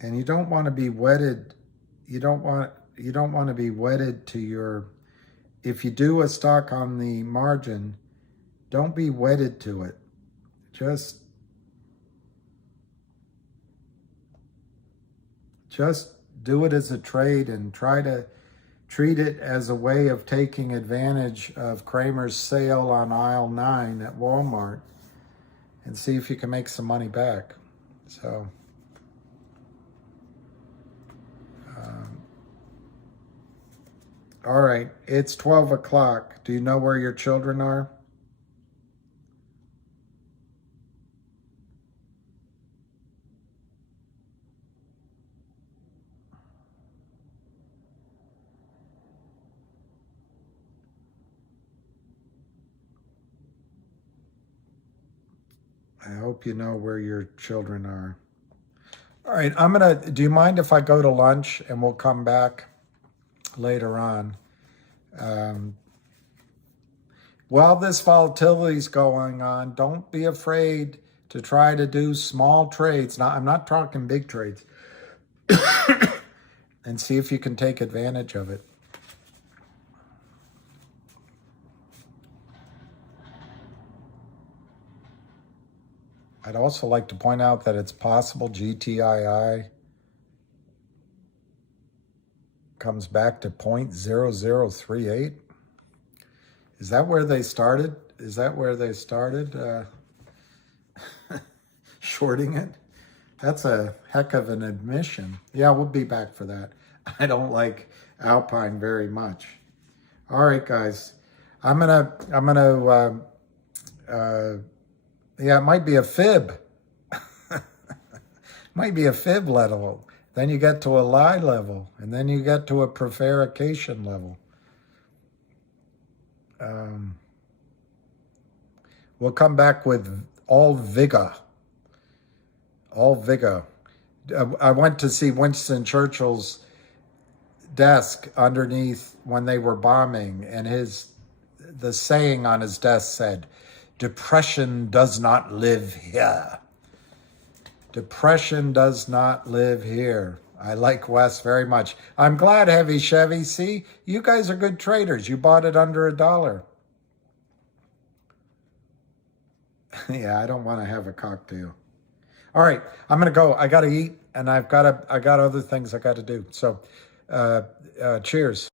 And you don't want to be wedded. You don't want to be wedded to your, if you do a stock on the margin, don't be wedded to it. Just do it as a trade and try to treat it as a way of taking advantage of Kramer's sale on aisle 9 at Walmart and see if you can make some money back. So, all right, it's 12 o'clock. Do you know where your children are? I hope you know where your children are. All right, do you mind if I go to lunch and we'll come back later on? While this volatility is going on, don't be afraid to try to do small trades. Now, I'm not talking big trades. And see if you can take advantage of it. I'd also like to point out that it's possible GTII comes back to 0.0038. Is that where they started? Is that where they started shorting it? That's a heck of an admission. Yeah, we'll be back for that. I don't like Alpine very much. All right, guys. Yeah, it might be a fib. Might be a fib level. Then you get to a lie level, and then you get to a prevarication level. We'll come back with all vigor. All vigor. I went to see Winston Churchill's desk underneath when they were bombing, and the saying on his desk said, "Depression does not live here." Depression does not live here. I like Wes very much. I'm glad, Heavy Chevy. See, you guys are good traders. You bought it under $1. Yeah, I don't want to have a cocktail. All right, I'm gonna go. I gotta eat, and I got other things I got to do. So, cheers.